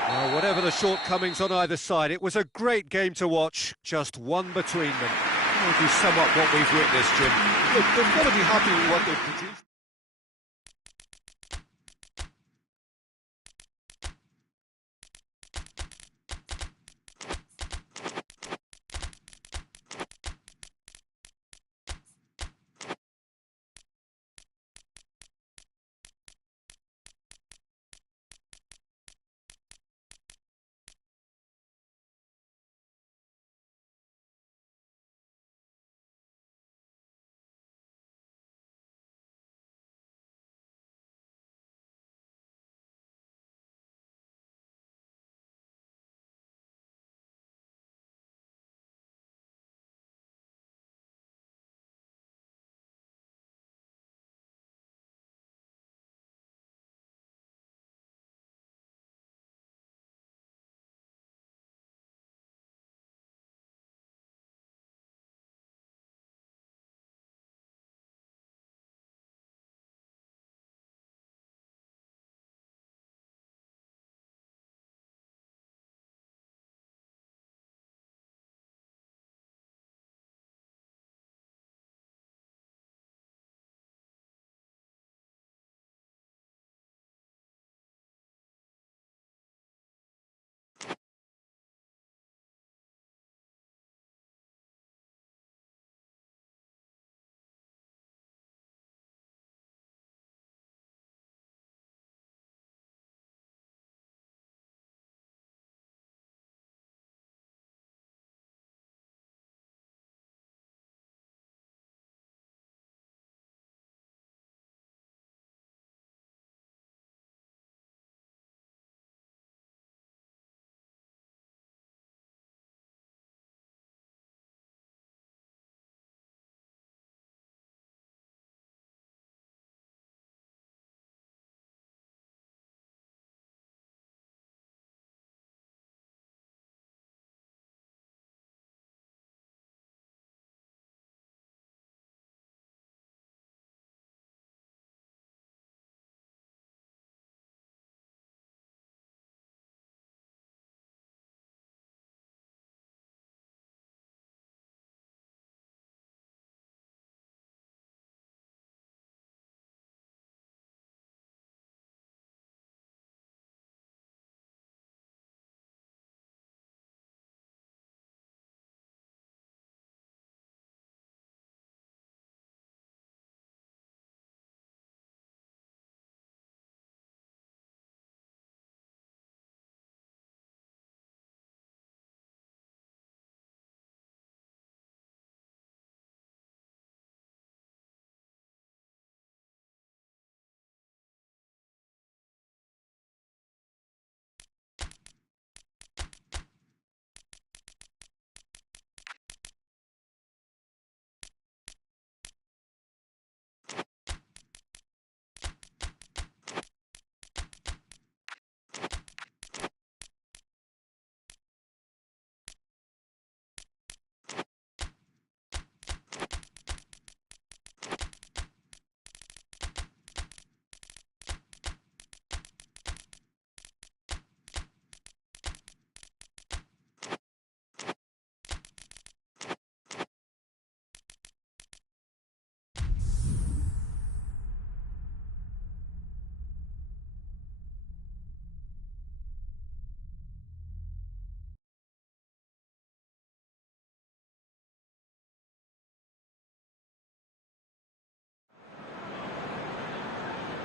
Well, whatever the shortcomings on either side, it was a great game to watch, just one between them. How do you sum up what we've witnessed, Jim? Look, they've got to be happy with what they've produced.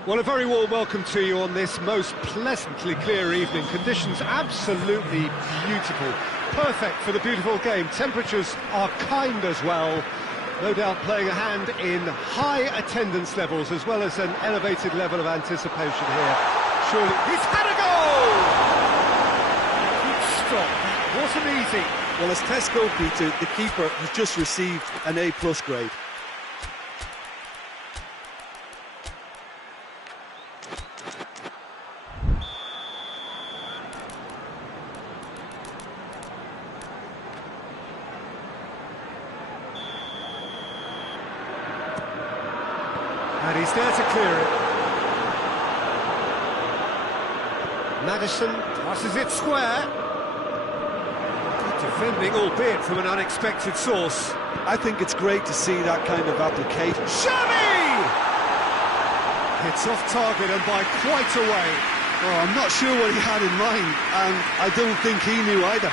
Well, a very warm welcome to you on this most pleasantly clear evening. Conditions absolutely beautiful. Perfect for the beautiful game. Temperatures are kind as well. No doubt playing a hand in high attendance levels as well as an elevated level of anticipation here. Surely he's had a goal! Good stop. That wasn't easy. Well, as tests go, Peter, the keeper has just received an A+ grade. And he's there to clear it. Maddison passes it square. Good defending, albeit from an unexpected source. I think it's great to see that kind of application. Xavi! It's off target and by quite a way. Oh, I'm not sure what he had in mind, and I don't think he knew either.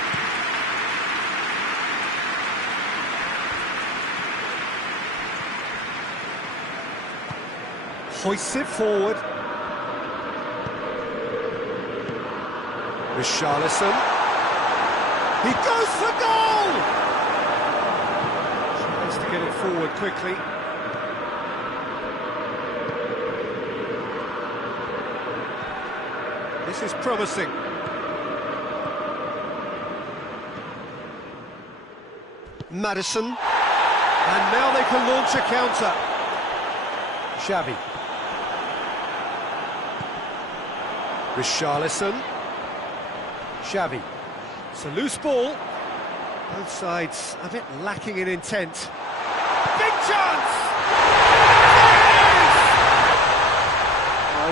Hoists it forward. Richarlison. He goes for goal! Tries to get it forward quickly. This is promising. Maddison. And now they can launch a counter. Xavi. Richarlison. Xavi. It's a loose ball. Both sides a bit lacking in intent. Big chance!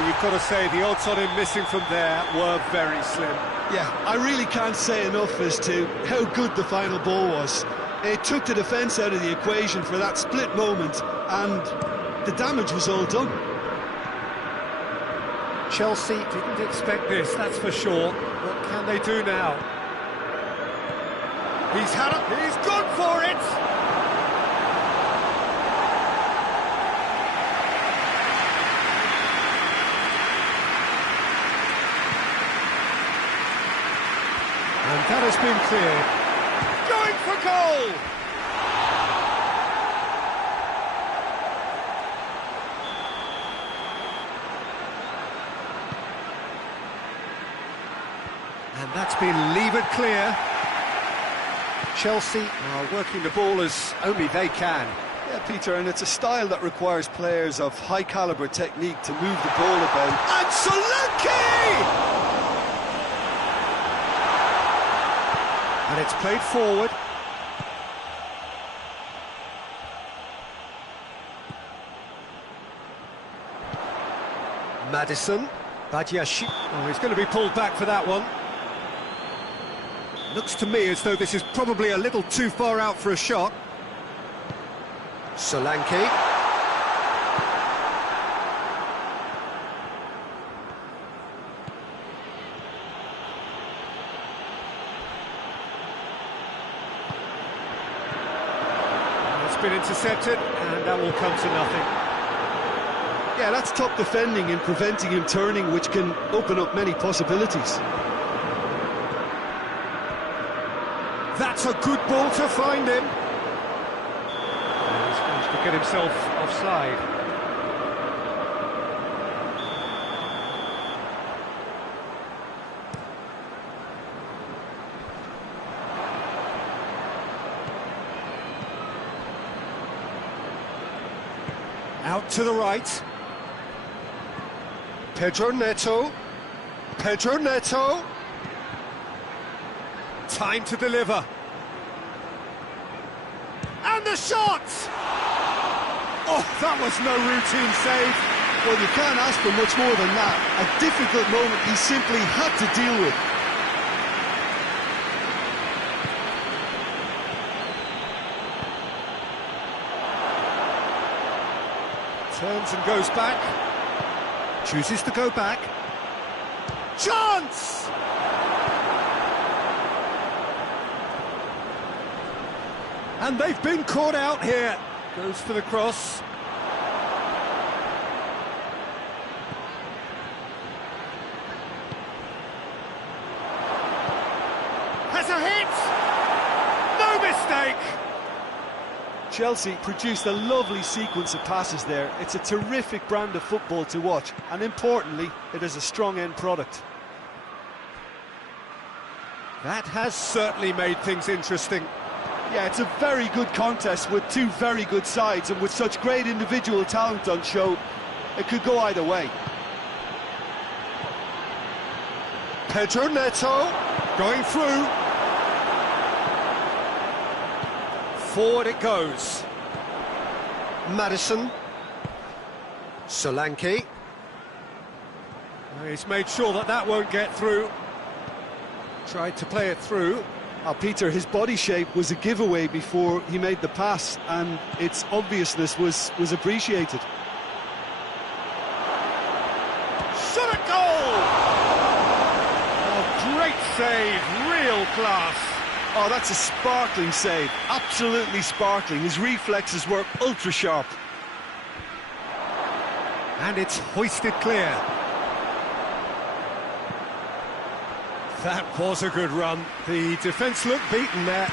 You've got to say the odds on him missing from there were very slim. Yeah, I really can't say enough as to how good the final ball was. It took the defence out of the equation for that split moment, and the damage was all done. Chelsea didn't expect this, that's for sure. What can they do now? He's gone for it! And that has been cleared. Going for goal! And that's been levered clear. Chelsea are working the ball as only they can. Yeah, Peter, and it's a style that requires players of high calibre technique to move the ball about. And Solanke! And it's played forward. Maddison. Badiashile. Oh, he's going to be pulled back for that one. Looks to me as though this is probably a little too far out for a shot. Solanke. It's been intercepted, and that will come to nothing. Yeah, that's top defending and preventing him turning, which can open up many possibilities. That's a good ball to find him. He's managed to get himself offside. Out to the right. Pedro Neto. Pedro Neto. Time to deliver. And the shot! Oh, that was no routine save. Well, you can't ask for much more than that. A difficult moment he simply had to deal with. Turns and goes back. Chooses to go back. Chance! And they've been caught out here. Goes for the cross. Chelsea produced a lovely sequence of passes there. It's a terrific brand of football to watch, and importantly, it is a strong end product. That has certainly made things interesting. Yeah, it's a very good contest with two very good sides, and with such great individual talent on show, it could go either way. Pedro Neto going through. Forward it goes. Madison. Solanke. He's made sure that that won't get through. Tried to play it through. Peter, his body shape was a giveaway before he made the pass, and its obviousness was appreciated. Shot at goal! Oh, great save, real class. Oh, that's a sparkling save, absolutely sparkling. His reflexes were ultra-sharp. And it's hoisted clear. That was a good run. The defence looked beaten there.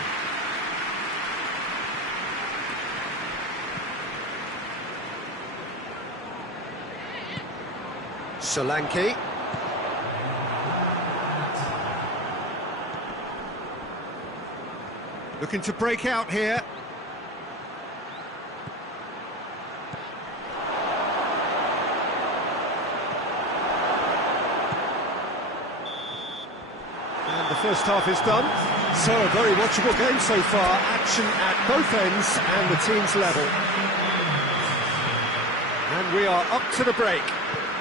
Solanke. Looking to break out here. And the first half is done. So a very watchable game so far. Action at both ends and the team's level. And we are up to the break.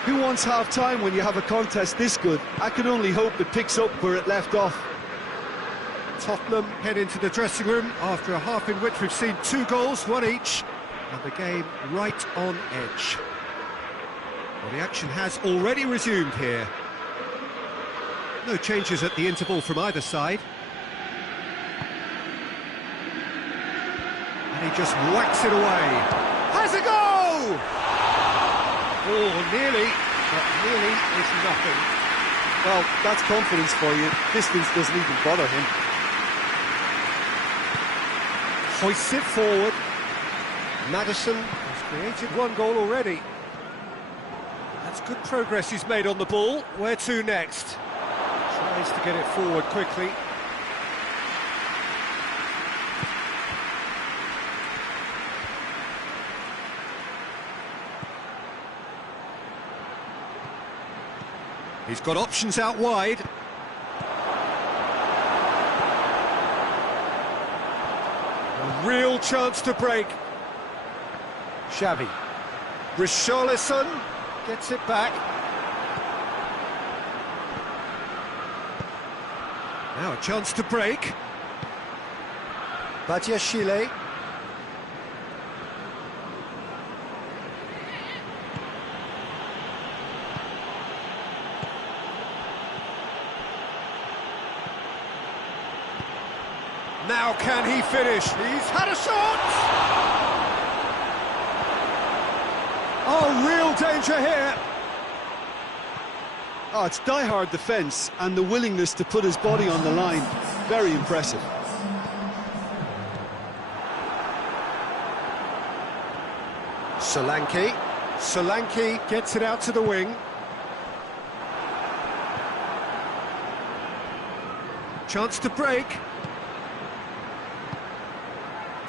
Who wants half-time when you have a contest this good? I can only hope it picks up where it left off. Tottenham head into the dressing room after a half in which we've seen 2 goals, 1 each, and the game right on edge. Well, the action has already resumed here. No changes at the interval from either side. And he just whacks it away. Has a go! Oh, nearly, but nearly is nothing. Well, that's confidence for you. Distance doesn't even bother him. Hoists it forward. Madison has created 1 goal already. That's good progress he's made on the ball. Where to next? Tries to get it forward quickly. He's got options out wide. A real chance to break. Xavi. Richarlison gets it back. Now a chance to break. Badiashile. Now can he finish? He's had a shot! Oh, real danger here. Oh, it's die-hard defence and the willingness to put his body on the line. Very impressive. Solanke. Solanke gets it out to the wing. Chance to break.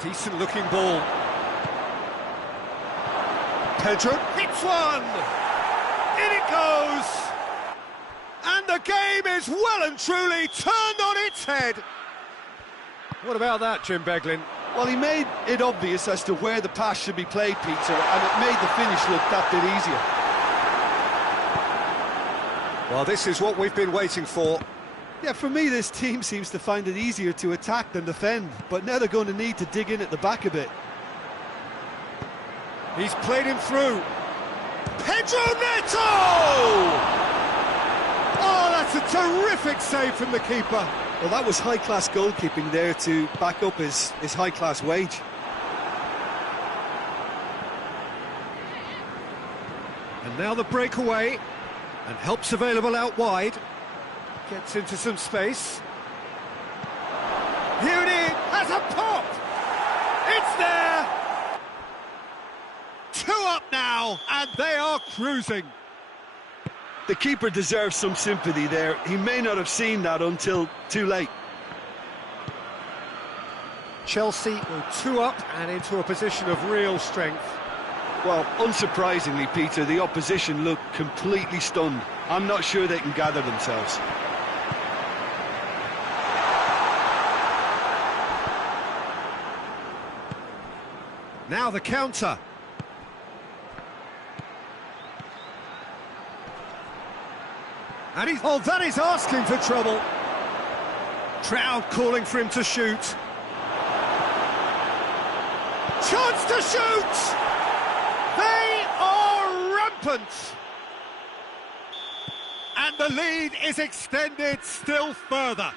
Decent looking ball. Pedro hits one! In it goes! And the game is well and truly turned on its head. What about that, Jim Beglin? Well, he made it obvious as to where the pass should be played, Peter, and it made the finish look that bit easier. Well, this is what we've been waiting for. Yeah, for me, this team seems to find it easier to attack than defend, but now they're going to need to dig in at the back a bit. He's played him through. Pedro Neto! Oh, that's a terrific save from the keeper. Well, that was high-class goalkeeping there to back up his high-class wage. And now the breakaway, and help's available out wide. Gets into some space. Here it is, has a pop! It's there! Now, and they are cruising. The keeper deserves some sympathy there. He may not have seen that until too late. Chelsea go 2 up and into a position of real strength. Well, unsurprisingly, Peter, the opposition look completely stunned. I'm not sure they can gather themselves. Now the counter. And he's... Oh, that is asking for trouble. Crowd calling for him to shoot. Chance to shoot! They are rampant! And the lead is extended still further.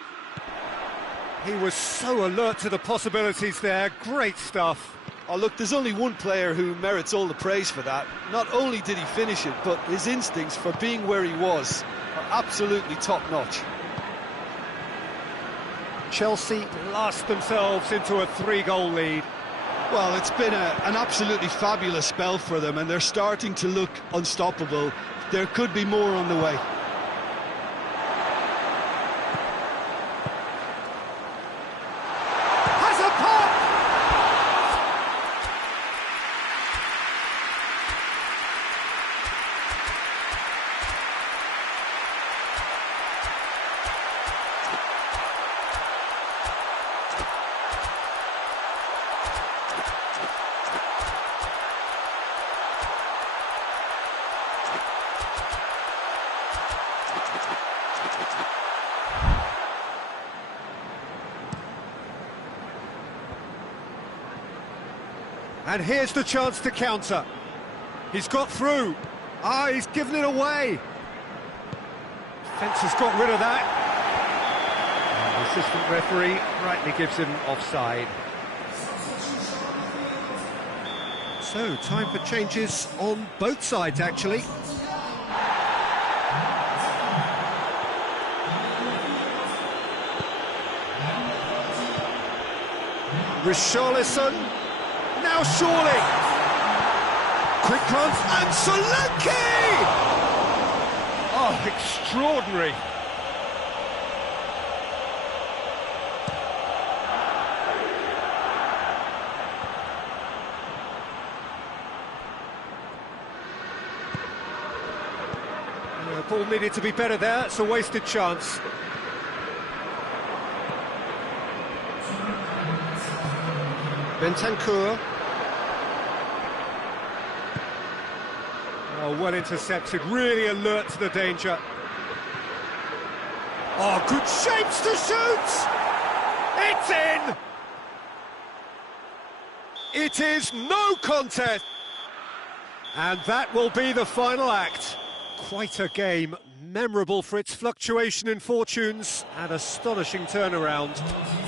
He was so alert to the possibilities there. Great stuff. Oh, look, there's only one player who merits all the praise for that. Not only did he finish it, but his instincts for being where he was are absolutely top-notch. Chelsea blast themselves into a 3-goal lead. Well, it's been an absolutely fabulous spell for them, and they're starting to look unstoppable. There could be more on the way. Has a pop! And here's the chance to counter. He's got through. Ah, he's given it away. Fence has got rid of that. And the assistant referee rightly gives him offside. So, time for changes on both sides, actually. Richarlison. Now surely. Quick glance and Solanke! Oh, extraordinary. The ball needed to be better there. It's a wasted chance. Bentancur. Oh, well intercepted, really alert to the danger. Oh, good shapes to shoot! It's in! It is no contest! And that will be the final act. Quite a game, memorable for its fluctuation in fortunes and astonishing turnaround.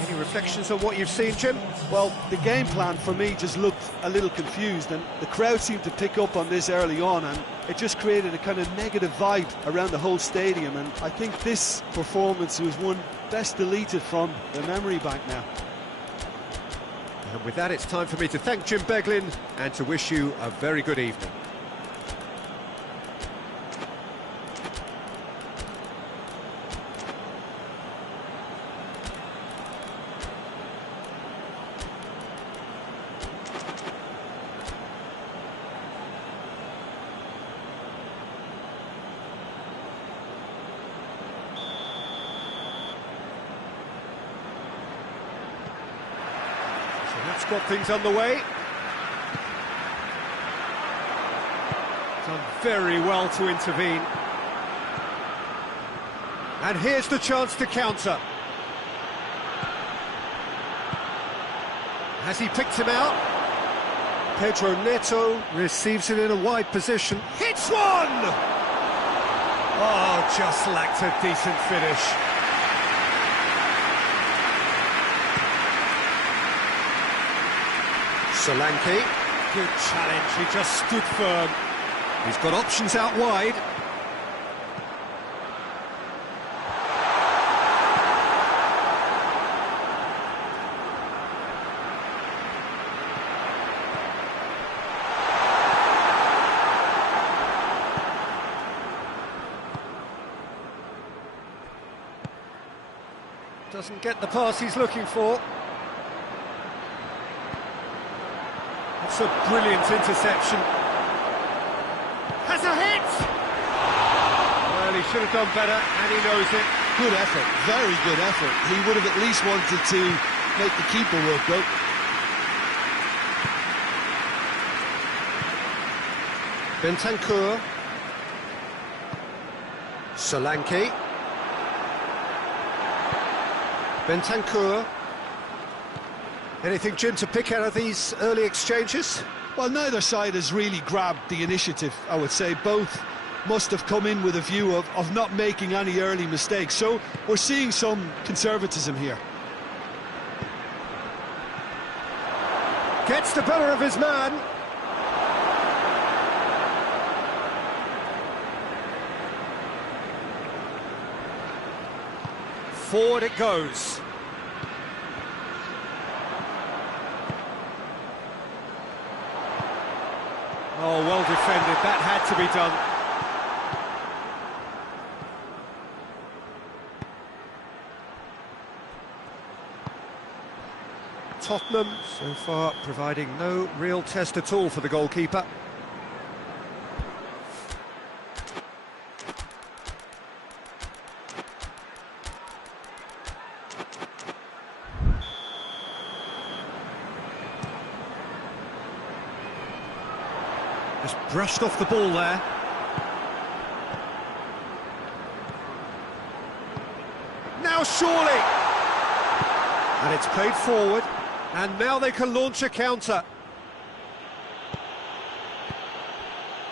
Any reflections on what you've seen, Jim? Well, the game plan for me just looked a little confused, and the crowd seemed to pick up on this early on, and it just created a kind of negative vibe around the whole stadium, and I think this performance was one best deleted from the memory bank now. And with that, it's time for me to thank Jim Beglin and to wish you a very good evening. That's got things underway. Done very well to intervene. And here's the chance to counter. Has he picked him out? Pedro Neto receives it in a wide position. Hits one! Oh, just lacked a decent finish. Solanke, good challenge, he just stood firm. He's got options out wide. Doesn't get the pass he's looking for. That's a brilliant interception. Has a hit! Well, he should have done better, and he knows it. Good effort, very good effort. He would have at least wanted to make the keeper work, though. Bentancur. Solanke. Bentancur. Anything, Jim, to pick out of these early exchanges? Well, neither side has really grabbed the initiative, I would say. Both must have come in with a view of not making any early mistakes. So we're seeing some conservatism here. Gets the better of his man. Forward it goes. Oh, well defended. That had to be done. Tottenham, so far, providing no real test at all for the goalkeeper. Just brushed off the ball there. Now surely! And it's played forward, and now they can launch a counter.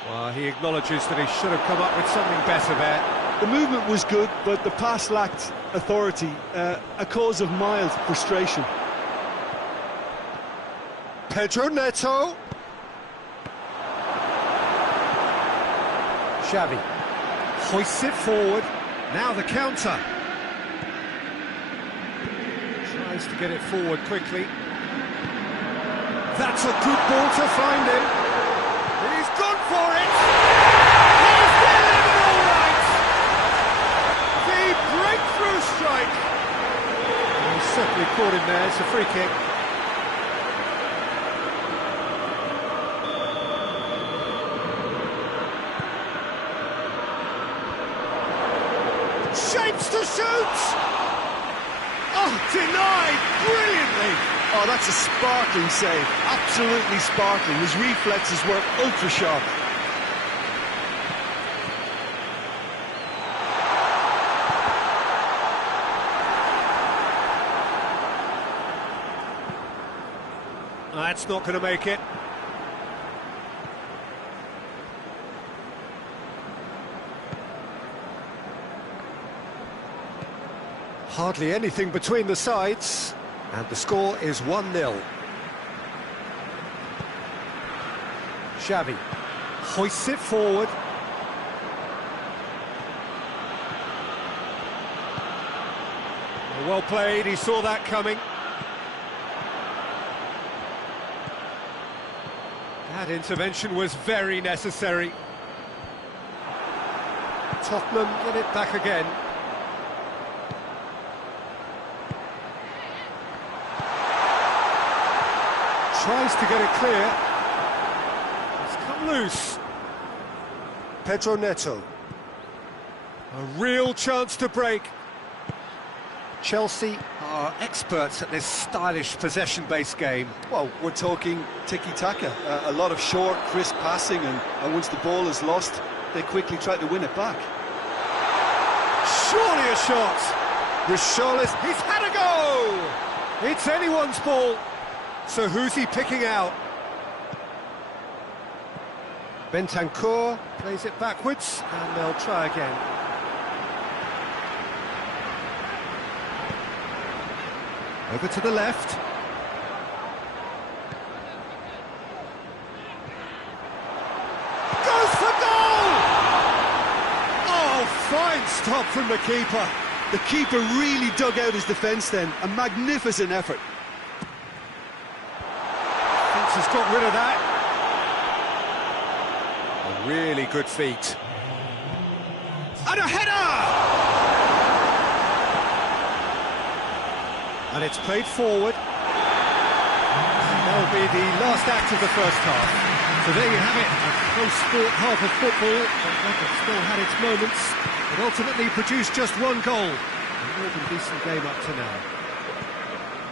Well, he acknowledges that he should have come up with something better there. The movement was good, but the pass lacked authority, a cause of mild frustration. Pedro Neto. Xavi hoists it forward. Now the counter. Tries to get it forward quickly. That's a good ball to find him. He's gone for it. He's delivered all right. The breakthrough strike. He's certainly caught him there. It's a free kick. Shapes to shoot! Oh, denied brilliantly! Oh, that's a sparkling save, absolutely sparkling. His reflexes were ultra sharp. That's not going to make it. Hardly anything between the sides, and the score is 1-0. Xavi hoists it forward. Well played, he saw that coming. That intervention was very necessary. Tottenham get it back again. Tries to get it clear. It's come loose. Pedro Neto. A real chance to break. Chelsea are experts at this stylish possession-based game. Well, we're talking tiki-taka. A lot of short, crisp passing, and once the ball is lost, they quickly try to win it back. Surely a shot. Richarlison, he's had a go! It's anyone's ball. So who's he picking out? Bentancur plays it backwards, and they'll try again. Over to the left. Goes for goal! Oh, fine stop from the keeper. The keeper really dug out his defence then. A magnificent effort. Has got rid of that. A really good feat. And a header! And it's played forward. And that'll be the last act of the first half. So there you have it, a close sport half of football. That still had its moments. It ultimately produced just one goal. A more than decent game up to now.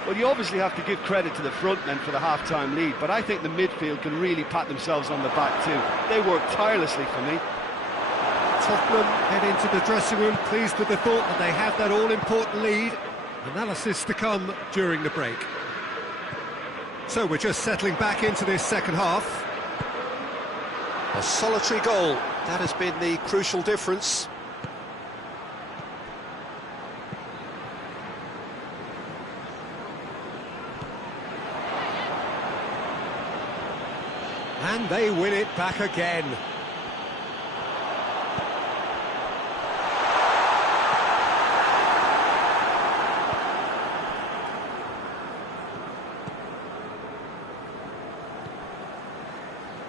Well, you obviously have to give credit to the front men for the half-time lead, but I think the midfield can really pat themselves on the back too. They worked tirelessly for me. Tottenham head into the dressing room pleased with the thought that they have that all-important lead. Analysis to come during the break. So we're just settling back into this second half. A solitary goal, that has been the crucial difference. And they win it back again.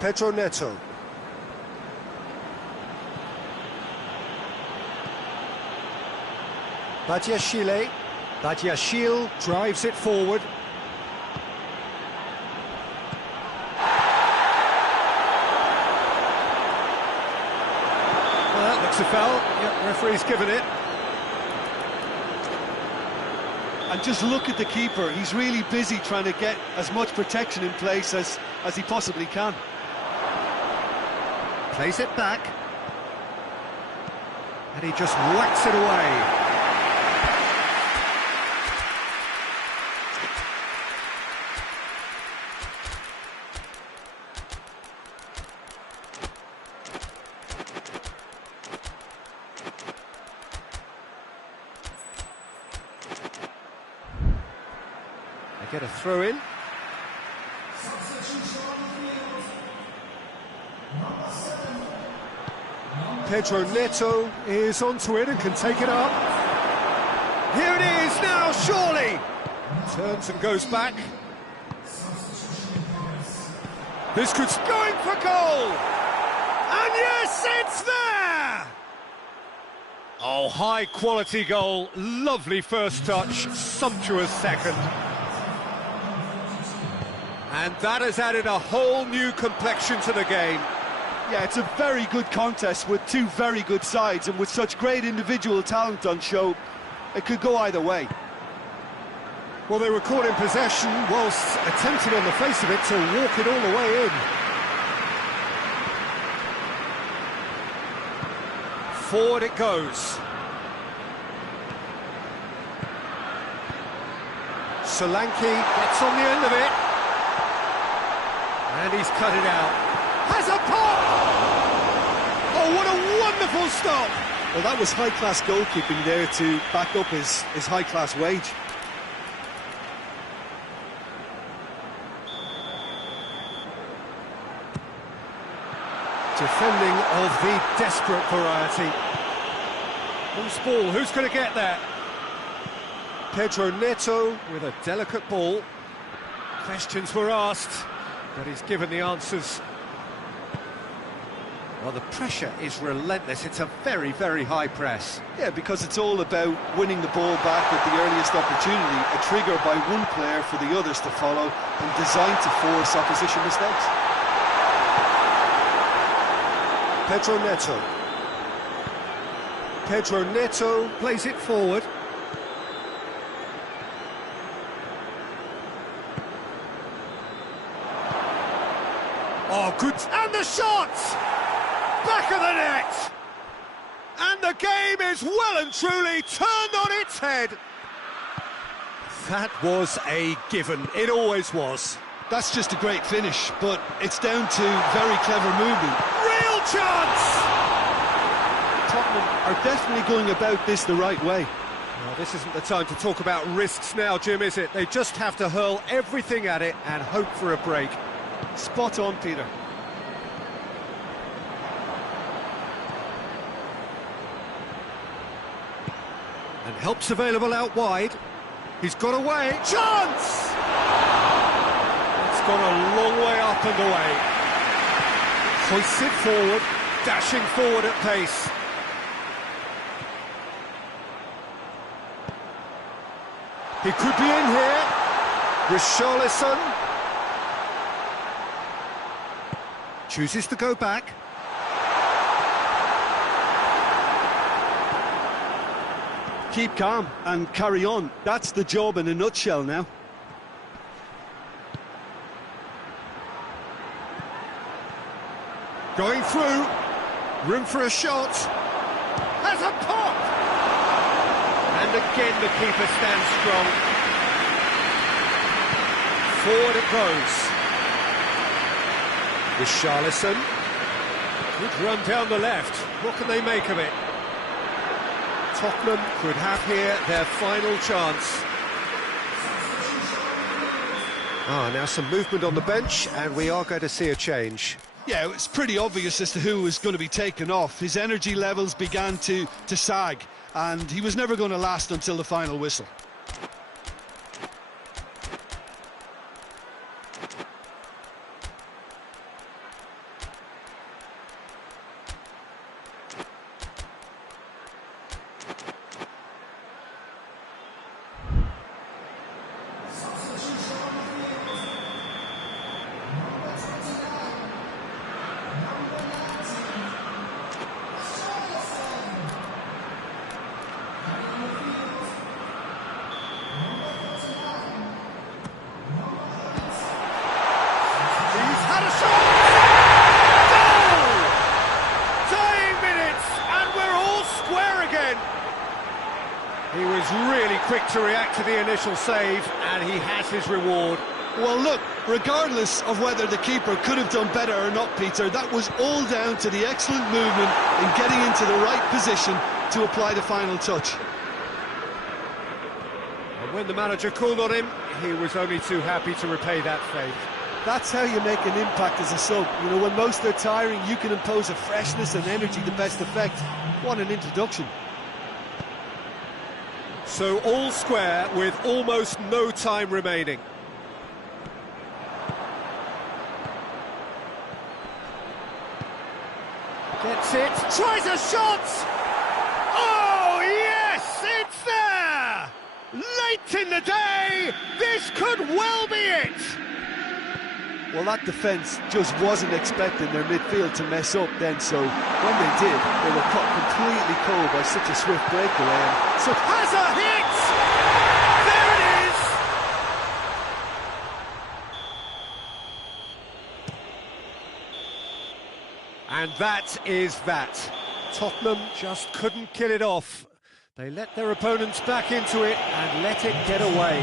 Pedro Neto. Badiashile. Badiashile drives it forward. Well, that looks a foul. Yep, referee's given it. And just look at the keeper. He's really busy trying to get as much protection in place as he possibly can. Plays it back. And he just whacks it away. They get a throw in. Pedro Neto is onto it and can take it up. Here it is now, surely! Turns and goes back. This could... going for goal! And yes, it's there! Oh, high-quality goal. Lovely first touch, sumptuous second. And that has added a whole new complexion to the game. Yeah, it's a very good contest with two very good sides, and with such great individual talent on show, it could go either way. Well, they were caught in possession whilst attempting on the face of it to walk it all the way in. Forward it goes. Solanke gets on the end of it. And he's cut it out. Has a pop! Oh, what a wonderful stop! Well, that was high-class goalkeeping there to back up his high-class wage. Defending of the desperate variety. Loose ball, who's going to get that? Pedro Neto with a delicate ball. Questions were asked, but he's given the answers. Well, the pressure is relentless. It's a very, very high press. Yeah, because it's all about winning the ball back at the earliest opportunity, a trigger by one player for the others to follow, and designed to force opposition mistakes. Pedro Neto. Pedro Neto plays it forward. Oh, good. And the shot! Back of the net! And the game is well and truly turned on its head. That was a given. It always was. That's just a great finish, but it's down to very clever movement. Real chance! Tottenham are definitely going about this the right way. Well, this isn't the time to talk about risks now, Jim, is it? They just have to hurl everything at it and hope for a break. Spot on, Peter. And help's available out wide. He's got away. Chance! It's gone a long way up and away. Hoists it forward, dashing forward at pace. He could be in here. Richarlison chooses to go back. Keep calm and carry on. That's the job in a nutshell now. Going through. Room for a shot. Has a pop! And again the keeper stands strong. Forward it goes. Richarlison. Good run down the left. What can they make of it? Tottenham could have here their final chance. Now some movement on the bench, and we are going to see a change. Yeah, it's pretty obvious as to who was going to be taken off. His energy levels began to sag, and he was never going to last until the final whistle. He was really quick to react to the initial save, and he has his reward. Well, look, regardless of whether the keeper could have done better or not, Peter, that was all down to the excellent movement in getting into the right position to apply the final touch. And when the manager called on him, he was only too happy to repay that faith. That's how you make an impact as a sub. You know, when most are tiring, you can impose a freshness and energy to best effect. What an introduction. So all square with almost no time remaining. Gets it, tries a shot! Oh yes, it's there! Late in the day, this could well be it! Well, that defence just wasn't expecting their midfield to mess up then, so when they did, they were caught completely cold by such a swift breakaway. And so has a hit! There it is! And that is that. Tottenham just couldn't kill it off. They let their opponents back into it and let it get away.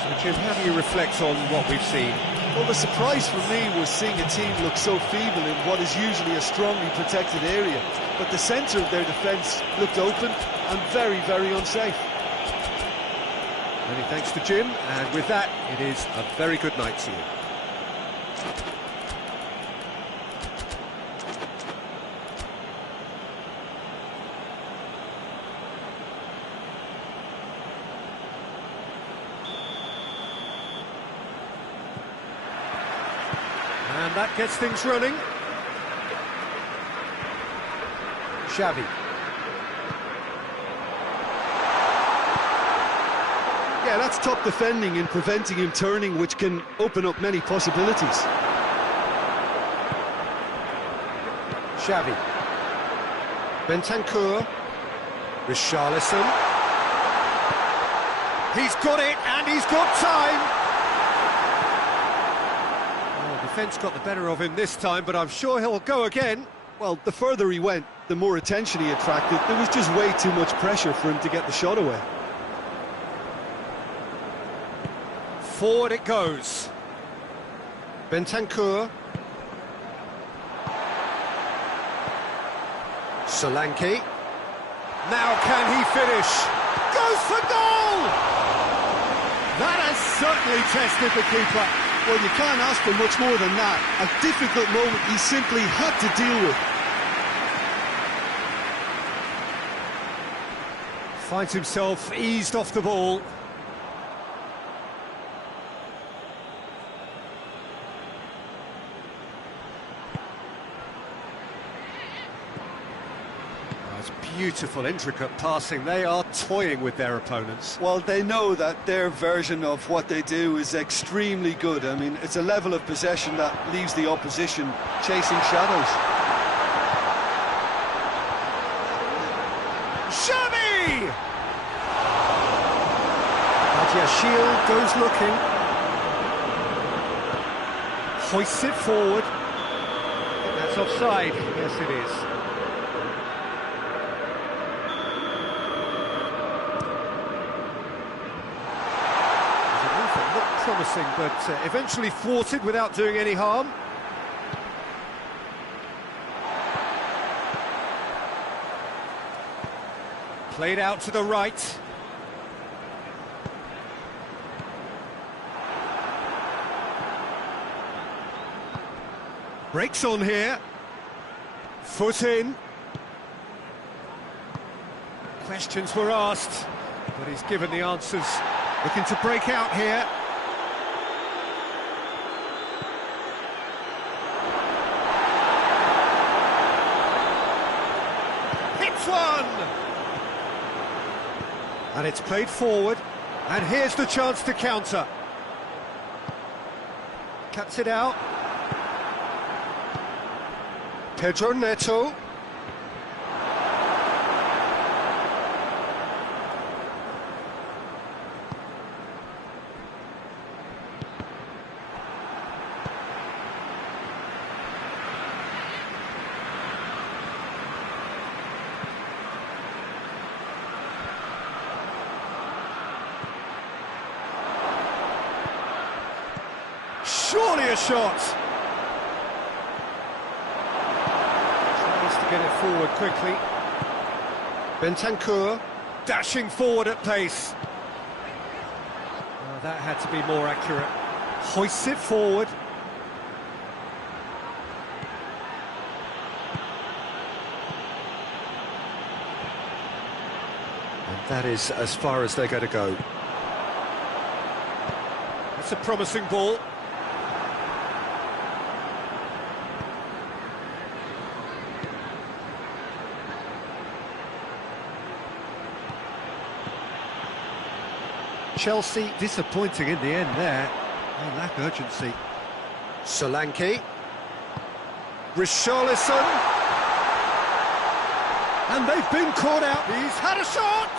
So, Jim, how do you reflect on what we've seen? Well, the surprise for me was seeing a team look so feeble in what is usually a strongly protected area. But the centre of their defence looked open and very, very unsafe. Many thanks to Jim, and with that, it is a very good night to you. And that gets things running. Xavi. Yeah, that's top defending in preventing him turning, which can open up many possibilities. Xavi. Bentancur. Richarlison. He's got it, and he's got time. Defence got the better of him this time, but I'm sure he'll go again. Well, the further he went, the more attention he attracted. There was just way too much pressure for him to get the shot away. Forward it goes. Bentancur. Solanke. Now can he finish? Goes for goal! That has certainly tested the keeper. Well, you can't ask for much more than that. A difficult moment he simply had to deal with. Finds himself eased off the ball. That's beautiful, intricate passing. They are toying with their opponents. Well, they know that their version of what they do is extremely good. I mean, it's a level of possession that leaves the opposition chasing shadows. Xavi! Shield goes looking. Hoists it forward. That's offside. Yes, it is. It looked promising, but eventually thwarted without doing any harm. Played out to the right. Breaks on here. Foot in. Questions were asked, but he's given the answers. Looking to break out here. Hits one! And it's played forward. And here's the chance to counter. Cuts it out. Pedro Neto. Surely a shot. Get it forward quickly. Bentancur dashing forward at pace. Oh, that had to be more accurate. Hoists it forward. And that is as far as they're going to go. That's a promising ball. Chelsea disappointing in the end there. They lack urgency. Solanke. Richarlison. And they've been caught out. He's had a shot!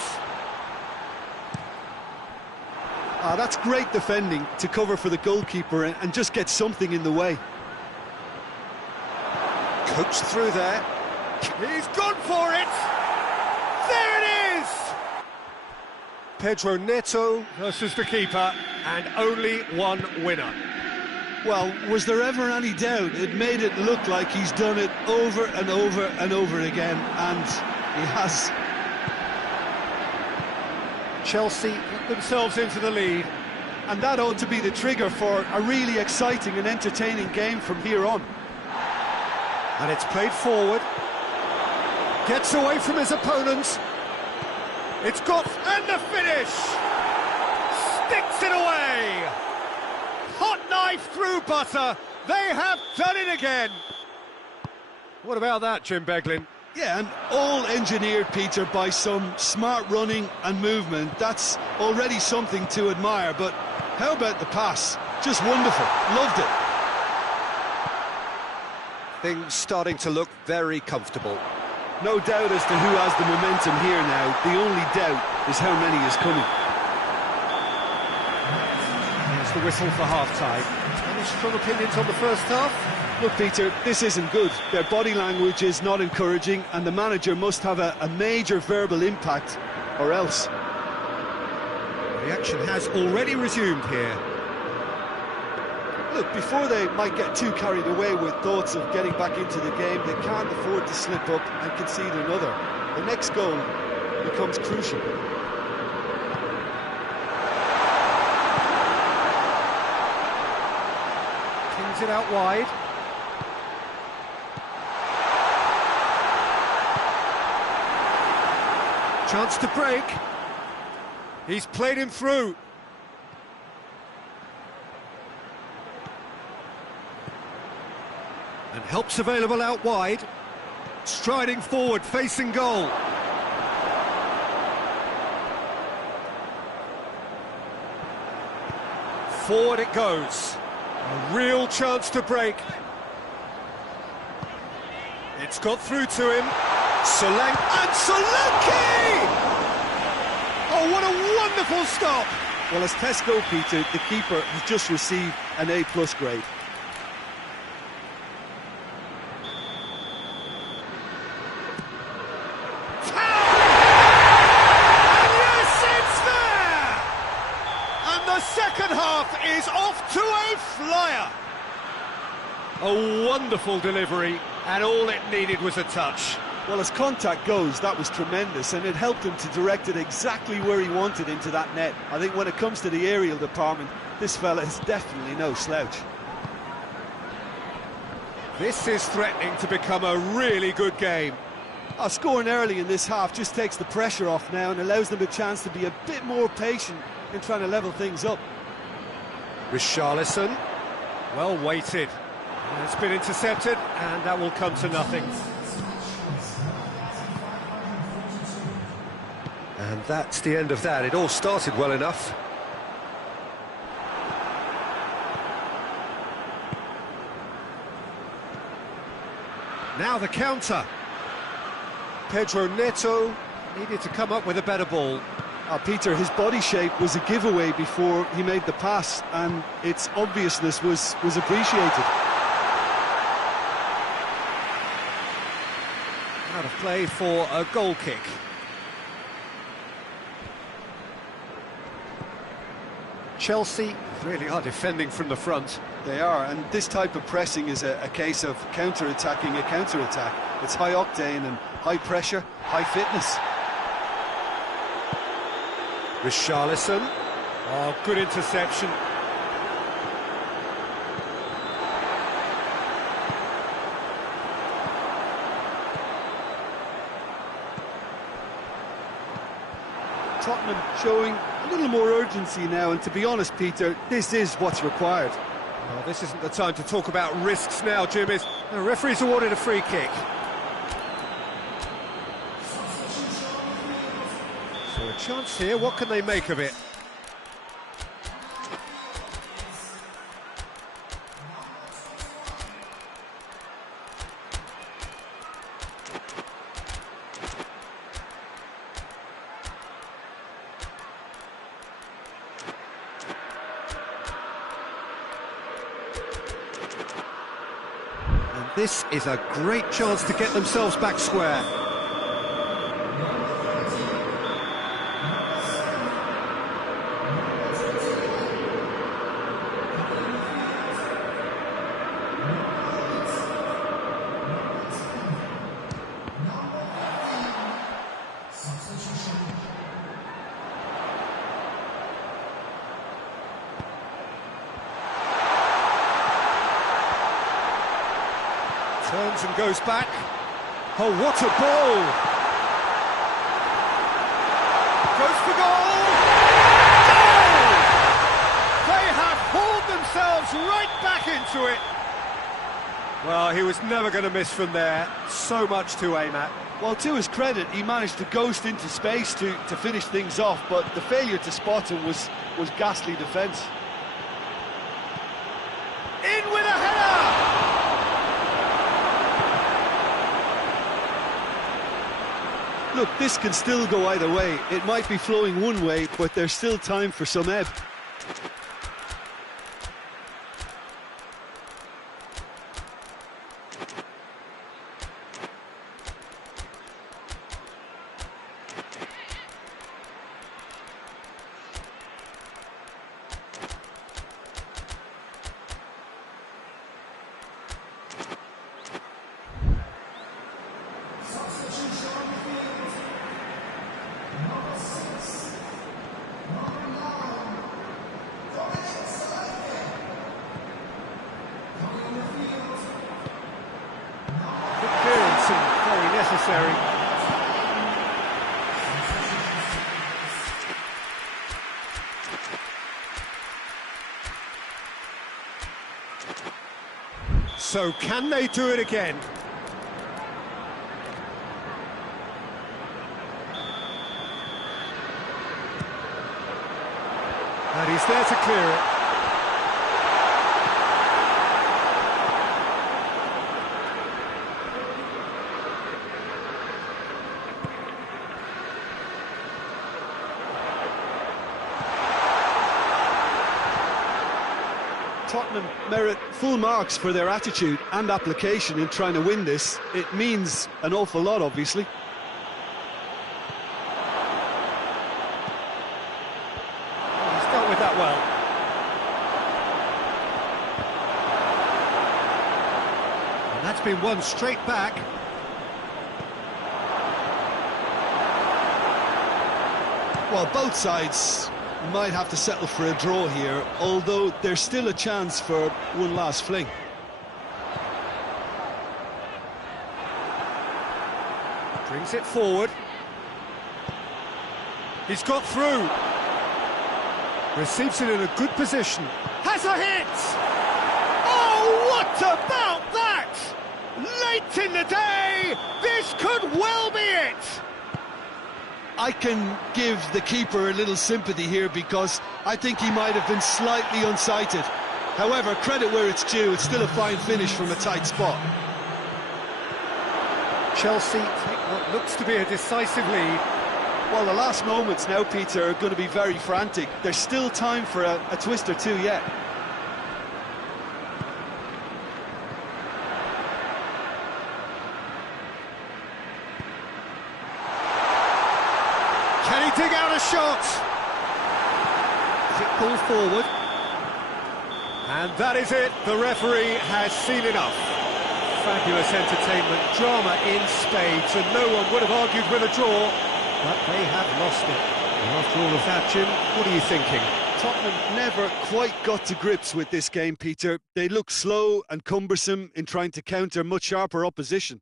That's great defending to cover for the goalkeeper and just get something in the way. Coached through there. He's gone for it! There it is! Pedro Neto versus the keeper, and only one winner. Well, was there ever any doubt? It made it look like he's done it over and over and over again, and he has. Chelsea get themselves into the lead. And that ought to be the trigger for a really exciting and entertaining game from here on. And it's played forward. Gets away from his opponents. It's got, and the finish! Sticks it away! Hot knife through butter. They have done it again. What about that, Jim Beglin? Yeah, and all engineered, Peter, by some smart running and movement. That's already something to admire, but how about the pass? Just wonderful. Loved it. Things starting to look very comfortable. No doubt as to who has the momentum here now. The only doubt is how many is coming. Here's the whistle for half-time. Any strong opinions on the first half? Look, Peter, this isn't good. Their body language is not encouraging, and the manager must have a major verbal impact, or else. The action has already resumed here. Look, before they might get too carried away with thoughts of getting back into the game, they can't afford to slip up and concede another. The next goal becomes crucial. Kings it out wide. Chance to break. He's played him through. And help's available out wide. Striding forward, facing goal. Forward it goes. A real chance to break. It's got through to him. And Solanke! Oh, what a wonderful stop! Well, as tests go, Peter, the keeper has just received an A+ grade. Second half is off to a flyer. A wonderful delivery, and all it needed was a touch. Well, as contact goes, that was tremendous, and it helped him to direct it exactly where he wanted into that net. I think when it comes to the aerial department, this fella is definitely no slouch. This is threatening to become a really good game. Scoring early in this half just takes the pressure off now and allows them a chance to be a bit more patient in trying to level things up. Richarlison, well weighted. It's been intercepted, and that will come to nothing. And that's the end of that. It all started well enough. Now the counter. Pedro Neto needed to come up with a better ball. Peter, his body shape was a giveaway before he made the pass, and its obviousness was appreciated. Out of play for a goal kick. Chelsea really are defending from the front. They are, and this type of pressing is a case of counter-attacking a counter-attack. It's high octane and high pressure, high fitness. Richarlison. Oh, good interception. Tottenham showing a little more urgency now, and to be honest, Peter, this is what's required. Well, this isn't the time to talk about risks now, Jim. The referee's awarded a free kick. So a chance here, what can they make of it? And this is a great chance to get themselves back square. Turns and goes back. Oh, what a ball! Goes for goal! Goal! They have hauled themselves right back into it. Well, he was never going to miss from there. So much to aim at. Well, to his credit, he managed to ghost into space to finish things off, but the failure to spot him was ghastly defence. In with a header! Look, this can still go either way. It might be flowing one way, but there's still time for some ebb. Very necessary. So can they do it again? And he's there to clear it. Tottenham merit full marks for their attitude and application in trying to win this. It means an awful lot, obviously. He's dealt with that well. And that's been won straight back. Well, both sides might have to settle for a draw here, although there's still a chance for one last fling. Brings it forward. He's got through. Receives it in a good position. Has a hit! Oh, what about that? Late in the day, this could well be it! I can give the keeper a little sympathy here because I think he might have been slightly unsighted. However, credit where it's due, it's still a fine finish from a tight spot. Chelsea take what looks to be a decisive lead. Well, the last moments now, Peter, are going to be very frantic. There's still time for a twist or two yet. Can he dig out a shot? Is it pulled forward? And that is it. The referee has seen enough. Fabulous entertainment, drama in spades, and no one would have argued with a draw, but they have lost it. And after all of that, Jim, what are you thinking? Tottenham never quite got to grips with this game, Peter. They look slow and cumbersome in trying to counter much sharper opposition.